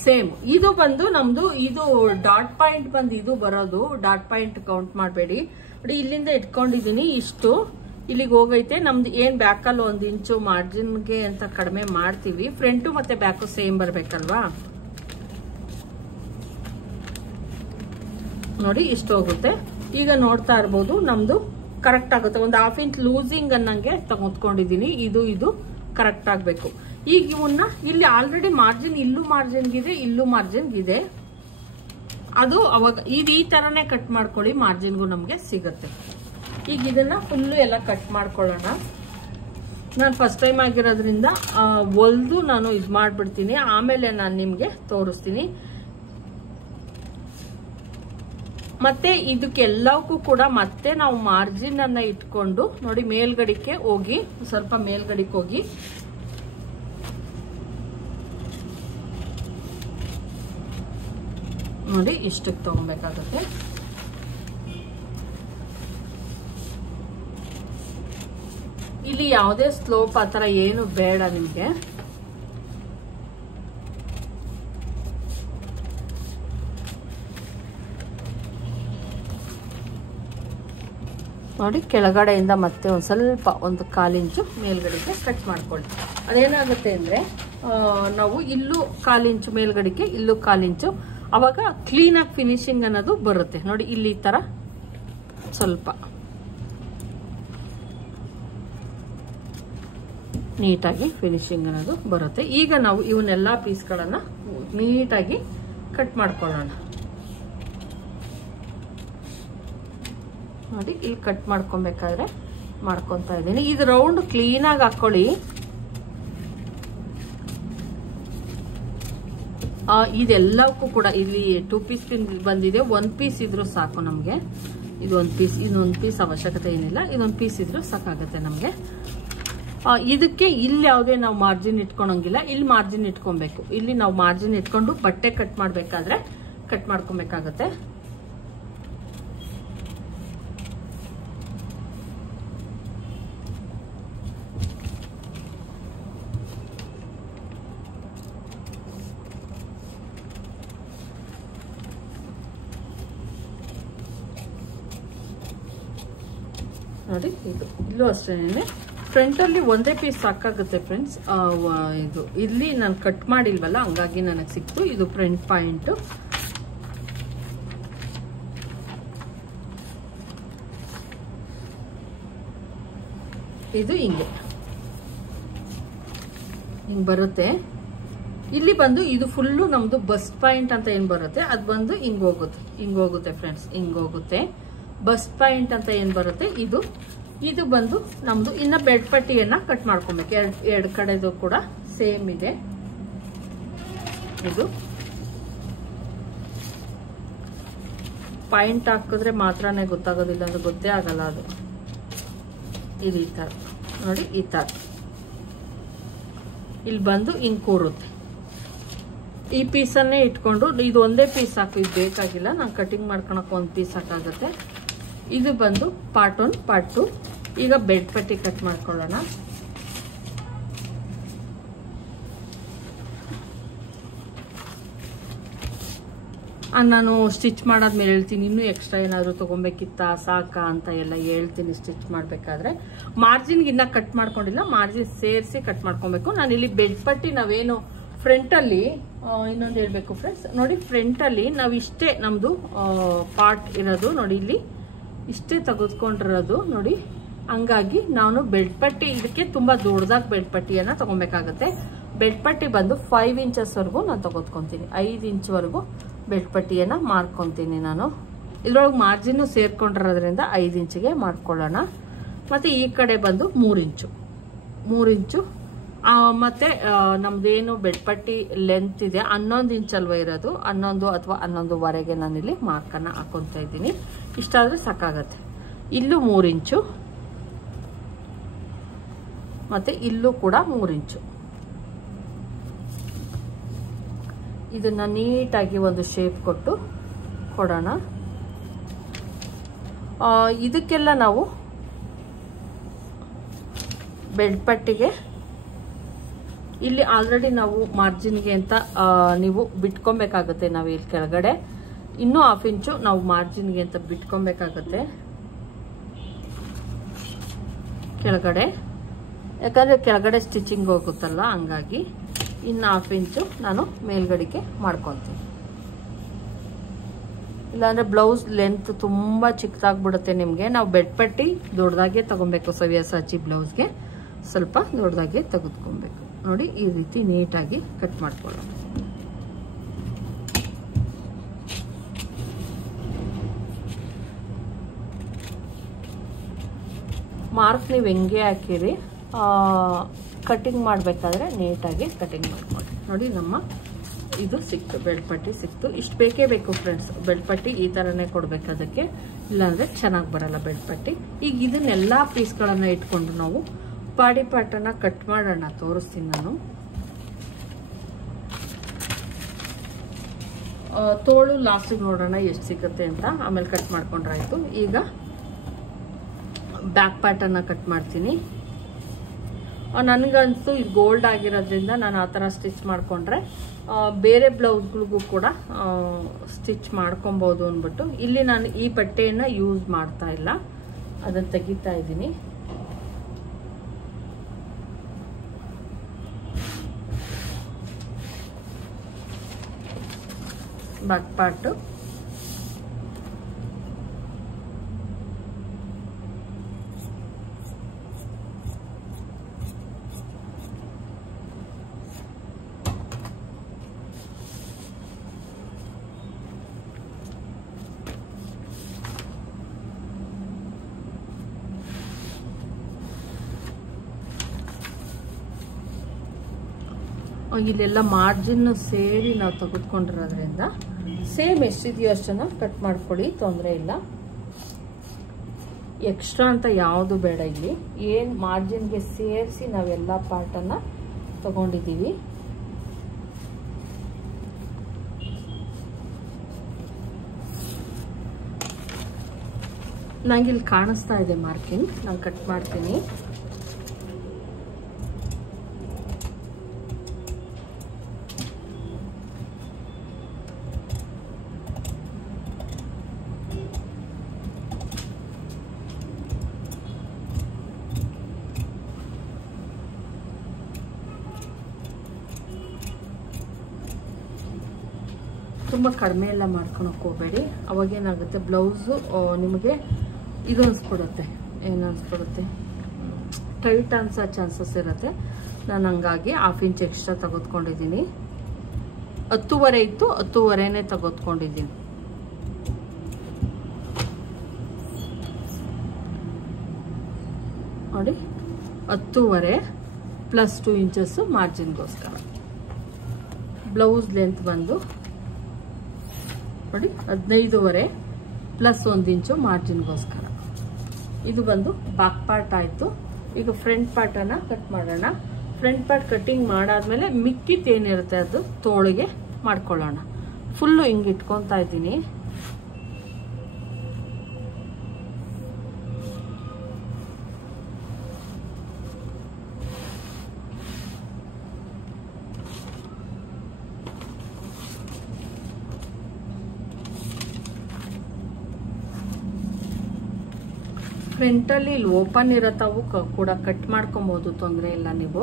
ಸೇಮ್. ಇದು ಬಂದು ನಮ್ದು ಇದು ಡಾಟ್ ಪಾಯಿಂಟ್ ಬಂದು ಇದು ಬರೋದು, ಡಾಟ್ ಪಾಯಿಂಟ್ ಕೌಂಟ್ ಮಾಡಬೇಡಿ ನೋಡಿ. ಇಲ್ಲಿಂದ ಇಟ್ಕೊಂಡಿದೀನಿ, ಇಷ್ಟು ಇಲ್ಲಿಗೆ ಹೋಗೈತೆ. ನಮ್ದು ಏನ್ ಬ್ಯಾಕಲ್ಲಿ 1 ಇಂಚು ಮಾರ್ಜಿನ್ಗೆ ಅಂತ ಕಡಿಮೆ ಮಾಡ್ತೀವಿ, ಫ್ರಂಟು ಮತ್ತೆ ಬ್ಯಾಕು ಸೇಮ್ ಬರ್ಬೇಕಲ್ವಾ ನೋಡಿ. ಇಷ್ಟು ಹೋಗುತ್ತೆ. ಈಗ ನೋಡ್ತಾ ಇರ್ಬೋದು ನಮ್ದು ಕರೆಕ್ಟ್ ಆಗುತ್ತೆ. ಒಂದು 1/2 ಇಂಚ್ ಲೂಸಿಂಗ್ ಅನ್ನಂಗೆ ತೆಗೆದುಕೊಂಡಿದೀನಿ, ಇದು ಕರೆಕ್ಟ್ ಆಗ್ಬೇಕು. ಈಗ ಇವನ್ನ ಇಲ್ಲಿ ಆಲ್ರೆಡಿ ಮಾರ್ಜಿನ್, ಇಲ್ಲೂ ಮಾರ್ಜಿನ್ಗಿದೆ, ಇಲ್ಲೂ ಮಾರ್ಜಿನ್ಗಿದೆ. ಅದು ಅವಾಗ ಇದು ಈ ತರನೇ ಕಟ್ ಮಾಡ್ಕೊಳ್ಳಿ, ಮಾರ್ಜಿನ್ಗೂ ನಮ್ಗೆ ಸಿಗುತ್ತೆ. ಈಗ ಇದನ್ನ ಫುಲ್ಲು ಎಲ್ಲ ಕಟ್ ಮಾಡ್ಕೊಳ್ಳೋಣ. ನಾನು ಫಸ್ಟ್ ಟೈಮ್ ಆಗಿರೋದ್ರಿಂದ ಹೊಲ್ದು ನಾನು ಇದು ಮಾಡ್ಬಿಡ್ತೀನಿ, ಆಮೇಲೆ ನಾನು ನಿಮ್ಗೆ ತೋರಿಸ್ತೀನಿ. ಮತ್ತೆ ಇದಕ್ಕೆಲ್ಲಕ್ಕೂ ಕೂಡ ಮತ್ತೆ ನಾವು ಮಾರ್ಜಿನ್ ಅನ್ನ ಇಟ್ಕೊಂಡು ನೋಡಿ, ಮೇಲ್ಗಡಿಕೆ ಹೋಗಿ ಸ್ವಲ್ಪ ಮೇಲ್ಗಡಿಕೆ ಹೋಗಿ ನೋಡಿ ಇಷ್ಟಕ್ಕೆ ತಗೊಬೇಕಾಗುತ್ತೆ. ಇಲ್ಲಿ ಯಾವುದೇ ಸ್ಲೋಪ್ ಆತರ ಏನು ಬೇಡ ನಿಮ್ಗೆ. ನೋಡಿ ಕೆಳಗಡೆಯಿಂದ ಮತ್ತೆ ಒಂದ್ ಸ್ವಲ್ಪ 1/4 ಇಂಚು ಮೇಲ್ಗಡೆಗೆ ಕಟ್ ಮಾಡ್ಕೊಳ್ಳಿ. ಅದೇನಾಗುತ್ತೆ ಅಂದ್ರೆ ನಾವು ಇಲ್ಲೂ 1/4 ಇಂಚು ಮೇಲ್ಗಡೆಗೆ, ಇಲ್ಲೂ 1/4 ಇಂಚು, ಅವಾಗ ಕ್ಲೀನಾಗಿ ಫಿನಿಶಿಂಗ್ ಅನ್ನೋದು ಬರುತ್ತೆ ನೋಡಿ. ಇಲ್ಲಿ ಈ ತರ ಸ್ವಲ್ಪ ನೀಟಾಗಿ ಫಿನಿಶಿಂಗ್ ಅನ್ನೋದು ಬರುತ್ತೆ. ಈಗ ನಾವು ಇವನ್ನೆಲ್ಲ ಪೀಸ್ಗಳನ್ನ ನೀಟಾಗಿ ಕಟ್ ಮಾಡ್ಕೊಳ್ಳೋಣ ನೋಡಿ. ಇಲ್ಲಿ ಕಟ್ ಮಾಡ್ಕೊಬೇಕಾದ್ರೆ ಮಾಡ್ಕೊತಾ ಇದ್ದೀನಿ. ಇದು ರೌಂಡ್ ಕ್ಲೀನಾಗಿ ಹಾಕೊಳ್ಳಿ. ಇದೆಲ್ಲಕ್ಕೂ ಕೂಡ ಇಲ್ಲಿ 2 ಪೀಸ್ ಪಿನ್ ಬಂದಿದೆ. 1 ಪೀಸ್ ಇದ್ರೂ ಸಾಕು ನಮ್ಗೆ. ಇದೊಂದು ಪೀಸ್, ಇನ್ನೊಂದು ಪೀಸ್ ಅವಶ್ಯಕತೆ ಏನಿಲ್ಲ. ಇದೊಂದು ಪೀಸ್ ಇದ್ರೂ ಸಾಕಾಗತ್ತೆ ನಮ್ಗೆ. ಇದಕ್ಕೆ ಇಲ್ಲಿ ಯಾವುದೇ ನಾವು ಮಾರ್ಜಿನ್ ಇಟ್ಕೊಳಂಗಿಲ್ಲ, ಇಲ್ಲಿ ಮಾರ್ಜಿನ್ ಇಟ್ಕೊಬೇಕು. ಇಲ್ಲಿ ನಾವು ಮಾರ್ಜಿನ್ ಇಟ್ಕೊಂಡು ಬಟ್ಟೆ ಕಟ್ ಮಾಡ್ಬೇಕಾದ್ರೆ ಕಟ್ ಮಾಡ್ಕೊಬೇಕಾಗತ್ತೆ. ನೋಡಿ ಇಲ್ಲೂ ಅಷ್ಟೇನೆ. ಫ್ರಂಟ್ ಅಲ್ಲಿ ಒಂದೇ ಪೀಸ್ ಸಾಕಾಗುತ್ತೆ ಫ್ರೆಂಡ್ಸ್. ಇದು ಇಲ್ಲಿ ನಾನು ಕಟ್ ಮಾಡಿಲ್ವಲ್ಲ, ಹಂಗಾಗಿ ನನಗೆ ಸಿಕ್ತು. ಇದು ಫ್ರಂಟ್ ಪಾಯಿಂಟ್. ಇದು ಹಿಂಗೆ ಹಿಂಗ್ ಬರುತ್ತೆ. ಇಲ್ಲಿ ಬಂದು ಇದು ಫುಲ್ಲು ನಮ್ದು ಬಸ್ಟ್ ಪಾಯಿಂಟ್ ಅಂತ ಏನ್ ಬರುತ್ತೆ, ಅದು ಬಂದು ಹಿಂಗೋಗುತ್ತೆ ಫ್ರೆಂಡ್ಸ್, ಹಿಂಗೋಗುತ್ತೆ. ಬಸ್ಟ್ ಪಾಯಿಂಟ್ ಅಂತ ಏನ್ ಬರುತ್ತೆ ಇದು ಬಂದು ನಮ್ದು ಇನ್ನ ಬೆಡ್ ಪಟ್ಟಿಯನ್ನ ಕಟ್ ಮಾಡ್ಕೊಬೇಕು. ಎರಡು ಕಡೆದು ಕೂಡ ಸೇಮ್ ಇದೆ. ಇದು ಪಾಯಿಂಟ್ ಹಾಕಿದ್ರೆ ಮಾತ್ರನೇ ಗೊತ್ತಾಗೋದಿಲ್ಲ, ಅಂದ್ರೆ ಗೊತ್ತೇ ಆಗಲ್ಲ ಅದು. ಇದು ಈ ತರ ನೋಡಿ, ಈ ತರ ಇಲ್ಲಿ ಬಂದು ಹಿಂಗ್ ಕೂರುತ್ತೆ. ಈ ಪೀಸನ್ನೇ ಇಟ್ಕೊಂಡು, ಇದು ಒಂದೇ ಪೀಸ್ ಸಾಕು, ಇದು ಬೇಕಾಗಿಲ್ಲ. ನಾನು ಕಟಿಂಗ್ ಮಾಡ್ಕೊಳಕ್ ಒಂದು ಪೀಸ್ ಸಾಕಾಗುತ್ತೆ. ಇದು ಬಂದು ಪಾರ್ಟ್ 1 ಪಾರ್ಟ್ 2. ಈಗ ಬೆಡ್ ಪಟ್ಟಿ ಕಟ್ ಮಾಡ್ಕೊಳ್ಳೋಣ. ನಾನು ಸ್ಟಿಚ್ ಮಾಡಾದ್ಮೇಲೆ ಹೇಳ್ತೀನಿ, ಇನ್ನೂ ಎಕ್ಸ್ಟ್ರಾ ಏನಾದ್ರು ತಗೊಬೇಕಿತ್ತಾ ಸಾಕಾ ಅಂತ ಎಲ್ಲ ಹೇಳ್ತೀನಿ ಸ್ಟಿಚ್ ಮಾಡ್ಬೇಕಾದ್ರೆ. ಮಾರ್ಜಿನ್ಗೆ ಇನ್ನ ಕಟ್ ಮಾಡ್ಕೊಂಡಿಲ್ಲ, ಮಾರ್ಜಿನ್ ಸೇರಿಸಿ ಕಟ್ ಮಾಡ್ಕೊಬೇಕು. ನಾನು ಇಲ್ಲಿ ಬೆಡ್ ಪಟ್ಟಿ ನಾವೇನು ಫ್ರಂಟ್ ಅಲ್ಲಿ ಇನ್ನೊಂದು ಹೇಳ್ಬೇಕು ಫ್ರೆಂಡ್ಸ್ ನೋಡಿ. ಫ್ರಂಟ್ ಅಲ್ಲಿ ನಾವು ಇಷ್ಟೇ ನಮ್ದು ಪಾರ್ಟ್ ಇರೋದು ನೋಡಿ, ಇಲ್ಲಿ ಇಷ್ಟೇ ತೆಗೆದುಕೊಂಡಿರೋದು ನೋಡಿ. ಹಂಗಾಗಿ ನಾನು ಬೆಡ್ ಪಟ್ಟಿ ಇದಕ್ಕೆ ತುಂಬಾ ದೊಡ್ಡದಾಗಿ ಬೆಡ್ ಪಟ್ಟಿಯನ್ನ ತಗೊಬೇಕಾಗತ್ತೆ. ಬೆಡ್ ಪಟ್ಟಿ ಬಂದು 5 ಇಂಚಸ್ ವರೆಗೂ ನಾನು ತಗೋದ್ಕೊಂತೀನಿ. 5 ಇಂಚ್ ವರೆಗೂ ಬೆಡ್ ಪಟ್ಟಿಯನ್ನ ಮಾಡ್ಕೊಂತೀನಿ ನಾನು. ಇದ್ರೊಳಗೆ ಮಾರ್ಜಿನ್ ಸೇರ್ಕೊಂಡಿರೋದ್ರಿಂದ 5 ಇಂಚಿಗೆ ಮಾಡ್ಕೊಳ್ಳೋಣ. ಮತ್ತೆ ಈ ಕಡೆ ಬಂದು 3 ಇಂಚು ಮತ್ತೆ ನಮ್ದೇನು ಬೆಡ್ ಪಟ್ಟಿ ಲೆಂತ್ ಇದೆ 11 ಇಂಚ್ ಅಲ್ವಾ ಇರೋದು, 11 ಅಥವಾ 11.5 ನಾನಿಲ್ಲಿ ಮಾರ್ಕನ್ನ ಹಾಕೊಂತ ಇದ್ದೀನಿ. ಇಷ್ಟಾದ್ರೆ ಸಾಕಾಗತ್ತೆ. ಇಲ್ಲೂ 3 ಇಂಚು ಮತ್ತೆ ಇಲ್ಲೂ ಕೂಡ 3 ಇಂಚು. ಇದನ್ನ ನೀಟಾಗಿ ಒಂದು ಶೇಪ್ ಕೊಡೋಣ. ಇದಕ್ಕೆಲ್ಲ ನಾವು ಬೆಡ್ ಪಟ್ಟಿಗೆ ಇಲ್ಲಿ ಆಲ್ರೆಡಿ ನಾವು ಮಾರ್ಜಿನ್ಗೆ ಅಂತ ನೀವು ಬಿಟ್ಕೊಬೇಕಾಗತ್ತೆ. ನಾವು ಇಲ್ಲಿ ಕೆಳಗಡೆ ಇನ್ನೂ 1/2 ಇಂಚು ನಾವು ಮಾರ್ಜಿನ್ಗೆ ಅಂತ ಬಿಟ್ಕೊಬೇಕಾಗತ್ತೆ ಕೆಳಗಡೆ, ಯಾಕಂದ್ರೆ ಕೆಳಗಡೆ ಸ್ಟಿಚಿಂಗ್ ಹೋಗುತ್ತಲ್ಲ, ಹಂಗಾಗಿ ಇನ್ನು 1/2 ಇಂಚು ನಾನು ಮೇಲ್ಗಡೆಗೆ ಮಾಡ್ಕೊತೀನಿ. ಇಲ್ಲಾಂದ್ರೆ ಬ್ಲೌಸ್ ಲೆಂತ್ ತುಂಬಾ ಚಿಕ್ಕದಾಗ್ಬಿಡುತ್ತೆ ನಿಮ್ಗೆ. ನಾವು ಬೆಡ್ ಪಟ್ಟಿ ದೊಡ್ಡದಾಗೆ ತಗೊಬೇಕು. ಸವ್ಯಾಸಾಚಿ ಬ್ಲೌಸ್ಗೆ ಸ್ವಲ್ಪ ದೊಡ್ಡದಾಗೆ ತೆಗೆದುಕೊಬೇಕು ನೋಡಿ. ಈ ರೀತಿ ನೀಟಾಗಿ ಕಟ್ ಮಾಡ್ಕೊಳ್ಳೋಣ. ಮಾರ್ಕ್ ನೀವು ಹೆಂಗೆ ಹಾಕಿರಿ, ಕಟಿಂಗ್ ಮಾಡಬೇಕಾದ್ರೆ ನೀಟಾಗಿ ಕಟಿಂಗ್ ಮಾಡ್ಕೊಳ್ಳಿ ನೋಡಿ. ನಮ್ಮ ಇದು ಸಿಕ್ತು, ಬೆಡ್ ಪಟ್ಟಿ ಸಿಕ್ತು. ಇಷ್ಟು ಬೇಕೇ ಬೇಕು ಫ್ರೆಂಡ್ಸ್. ಬೆಡ್ ಪಟ್ಟಿ ಈ ಥರನೇ ಕೊಡ್ಬೇಕು ಅದಕ್ಕೆ, ಇಲ್ಲಾಂದ್ರೆ ಚೆನ್ನಾಗಿ ಬರಲ್ಲ ಬೆಡ್ ಪಟ್ಟಿ. ಈಗ ಇದನ್ನೆಲ್ಲ ಪೀಸ್ಗಳನ್ನ ಇಟ್ಕೊಂಡು ನಾವು ಬಾಡಿ ಪಾರ್ಟನ್ನ ಕಟ್ ಮಾಡೋಣ. ತೋರಿಸ್ತೀನಿ ನಾನು. ತೋಳು ಲಾಸ್ಟಿಗೆ ನೋಡೋಣ ಎಷ್ಟು ಸಿಗುತ್ತೆ ಅಂತ, ಆಮೇಲೆ ಕಟ್ ಮಾಡ್ಕೊಂಡ್ರಾಯ್ತು. ಈಗ ಬ್ಯಾಕ್ ಪಾರ್ಟನ್ನ ಕಟ್ ಮಾಡ್ತೀನಿ. ನನಗನ್ಸು ಇದು ಗೋಲ್ಡ್ ಆಗಿರೋದ್ರಿಂದ ನಾನು ಆ ಥರ ಸ್ಟಿಚ್ ಮಾಡ್ಕೊಂಡ್ರೆ ಬೇರೆ ಬ್ಲೌಸ್ಗಳಿಗೂ ಕೂಡ ಸ್ಟಿಚ್ ಮಾಡ್ಕೊಬೋದು ಅಂದ್ಬಿಟ್ಟು ಇಲ್ಲಿ ನಾನು ಈ ಬಟ್ಟೆಯನ್ನು ಯೂಸ್ ಮಾಡ್ತಾ ಇಲ್ಲ, ಅದನ್ನು ತೆಗಿತಾ ಇದ್ದೀನಿ. Back part. ಇಲ್ಲೆಲ್ಲ ಮಾರ್ಜಿನ್ ಸೇರಿ ನಾವು ತೆಗೆದುಕೊಂಡಿರೋದ್ರಿಂದ ಸೇಮ್ ಎಷ್ಟಿದೆಯೋ ಅಷ್ಟನ್ನ ಕಟ್ ಮಾಡ್ಕೊಳ್ಳಿ, ತೊಂದರೆ ಇಲ್ಲ. ಎಕ್ಸ್ಟ್ರಾ ಅಂತ ಯಾವುದು ಬೇಡ. ಇಲ್ಲಿ ಏನ್ ಮಾರ್ಜಿನ್ಗೆ ಸೇರಿಸಿ ನಾವೆಲ್ಲ ಪಾರ್ಟನ್ನ ತಗೊಂಡಿದ್ದೀವಿ. ನಂಗೆ ಇಲ್ಲಿ ಕಾಣಿಸ್ತಾ ಇದೆ ಮಾರ್ಕಿಂಗ್, ನಾನು ಕಟ್ ಮಾಡ್ತೀನಿ. ತುಂಬ ಕಡಿಮೆ ಎಲ್ಲ ಮಾಡ್ಕೊಳಕ್ಕೆ ಹೋಗಬೇಡಿ, ಅವಾಗೇನಾಗುತ್ತೆ ಬ್ಲೌಸು ನಿಮಗೆ ಇದು ಅನ್ಸ್ಬಿಡುತ್ತೆ, ಏನು ಅನ್ಸ್ಬಿಡುತ್ತೆ, ಟೈಟ್ ಅನ್ಸೋ ಚಾನ್ಸಸ್ ಇರುತ್ತೆ. ನಾನು ಹಂಗಾಗಿ 1/2 ಇಂಚ್ ಎಕ್ಸ್ಟ್ರಾ ತೆಗೆದುಕೊಂಡಿದ್ದೀನಿ. 10.5 ಇತ್ತು, 10.5ನೇ ತೆಗೆದುಕೊಂಡಿದ್ದೀನಿ. ನೋಡಿ 10.5 ಪ್ಲಸ್ 2 ಇಂಚಸ್ ಮಾರ್ಜಿನ್ಗೋಸ್ಕರ. ಬ್ಲೌಸ್ ಲೆಂತ್ ಬಂದು ನೋಡಿ 15.5 ಪ್ಲಸ್ 1 ಇಂಚು ಮಾರ್ಜಿನ್ಗೋಸ್ಕರ. ಇದು ಬಂದು ಬ್ಯಾಕ್ ಪಾರ್ಟ್ ಆಯ್ತು. ಈಗ ಫ್ರಂಟ್ ಪಾರ್ಟ್ ಅನ್ನ ಕಟ್ ಮಾಡೋಣ. ಫ್ರಂಟ್ ಪಾರ್ಟ್ ಕಟಿಂಗ್ ಮಾಡಾದ್ಮೇಲೆ ಮಿಕ್ಕಿತ್ ಏನಿರುತ್ತೆ ಅದು ತೋಳಿಗೆ ಮಾಡ್ಕೊಳ್ಳೋಣ. ಫುಲ್ಲು ಹಿಂಗೆ ಇಟ್ಕೊತಾ ಇದ್ದೀನಿ. ಫ್ರಂಟಲ್ಲಿ ಇಲ್ಲಿ ಓಪನ್ ಇರತ್ತವು ಕೂಡ ಕಟ್ ಮಾಡ್ಕೊಬೋದು, ತೊಂದರೆ ಇಲ್ಲ. ನೀವು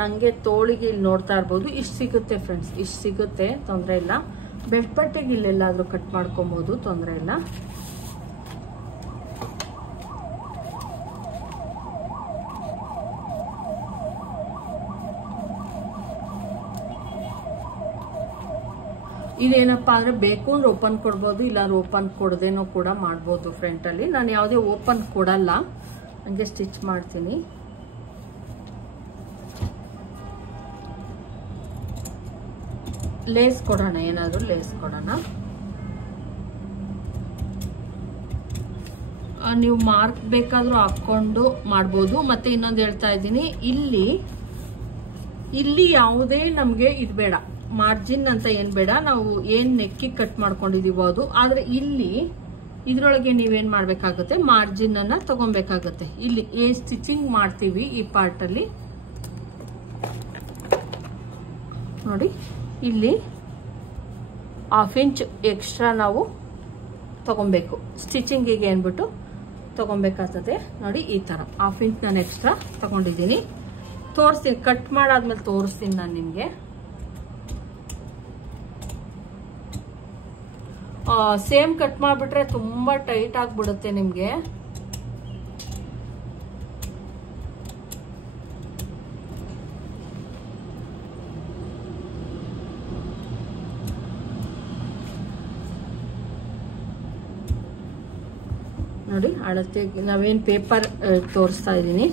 ನಂಗೆ ತೋಳಿಗೆ ಇಲ್ಲಿ ನೋಡ್ತಾ ಇರ್ಬೋದು, ಇಷ್ಟು ಸಿಗುತ್ತೆ ಫ್ರೆಂಡ್ಸ್, ಇಷ್ಟು ಸಿಗುತ್ತೆ, ತೊಂದರೆ ಇಲ್ಲ. ಬೆಲ್ಟ್ ಪಟ್ಟೆಗೆ ಇಲ್ಲೆಲ್ಲಾದ್ರೂ ಕಟ್ ಮಾಡ್ಕೊಬೋದು, ತೊಂದರೆ ಇಲ್ಲ. ಇದೇನಪ್ಪಾ ಅಂದ್ರೆ ಬೇಕು ಅಂದ್ರೆ ಓಪನ್ ಕೊಡ್ಬೋದು, ಇಲ್ಲಾಂದ್ರೆ ಓಪನ್ ಕೊಡದೇನೋ ಕೂಡ ಮಾಡ್ಬೋದು. ಫ್ರಂಟ್ ಅಲ್ಲಿ ನಾನು ಯಾವುದೇ ಓಪನ್ ಕೊಡಲ್ಲ, ಹಂಗೆ ಸ್ಟಿಚ್ ಮಾಡ್ತೀನಿ. ಲೇಸ್ ಕೊಡೋಣ, ಏನಾದ್ರು ಲೇಸ್ ಕೊಡೋಣ. ನೀವು ಮಾರ್ಕ್ ಬೇಕಾದ್ರೂ ಹಾಕೊಂಡು ಮಾಡ್ಬೋದು. ಮತ್ತೆ ಇನ್ನೊಂದು ಹೇಳ್ತಾ ಇದ್ದೀನಿ, ಇಲ್ಲಿ ಯಾವುದೇ ನಮ್ಗೆ ಇದು ಬೇಡ, ಮಾರ್ಜಿನ್ ಅಂತ ಏನ್ ಬೇಡ. ನಾವು ಏನ್ ನೆಕ್ಕಿ ಕಟ್ ಮಾಡ್ಕೊಂಡಿದೀವೋ ಅದು. ಆದ್ರೆ ಇಲ್ಲಿ ಇದ್ರೊಳಗೆ ನೀವೇನ್ ಮಾಡ್ಬೇಕಾಗುತ್ತೆ, ಮಾರ್ಜಿನ್ ಅನ್ನ ತಗೊಬೇಕಾಗತ್ತೆ. ಇಲ್ಲಿ ಏನ್ ಸ್ಟಿಚಿಂಗ್ ಮಾಡ್ತೀವಿ ಈ ಪಾರ್ಟ್ ಅಲ್ಲಿ ನೋಡಿ, ಇಲ್ಲಿ 1/2 ಇಂಚ್ ಎಕ್ಸ್ಟ್ರಾ ನಾವು ತಗೊಬೇಕು. ಸ್ಟಿಚಿಂಗಿಗೆ ಏನ್ಬಿಟ್ಟು ತಗೊಬೇಕಾಗ್ತದೆ ನೋಡಿ. ಈ ತರ 1/2 ಇಂಚ್ ನಾನು ಎಕ್ಸ್ಟ್ರಾ ತಗೊಂಡಿದ್ದೀನಿ. ತೋರಿಸ್ತೀನಿ, ಕಟ್ ಮಾಡಾದ್ಮೇಲೆ ತೋರಿಸ್ತೀನಿ ನಾನು ನಿಮ್ಗೆ. ಸೇಮ್ ಕಟ್ ಮಾಡ್ಬಿಟ್ರೆ ತುಂಬಾ ಟೈಟ್ ಆಗ್ಬಿಡುತ್ತೆ ನಿಮ್ಗೆ. ನೋಡಿ ಅಳತೆ ನಾವೇನ್ ಪೇಪರ್ ತೋರಿಸ್ತಾ ಇದ್ದೀನಿ.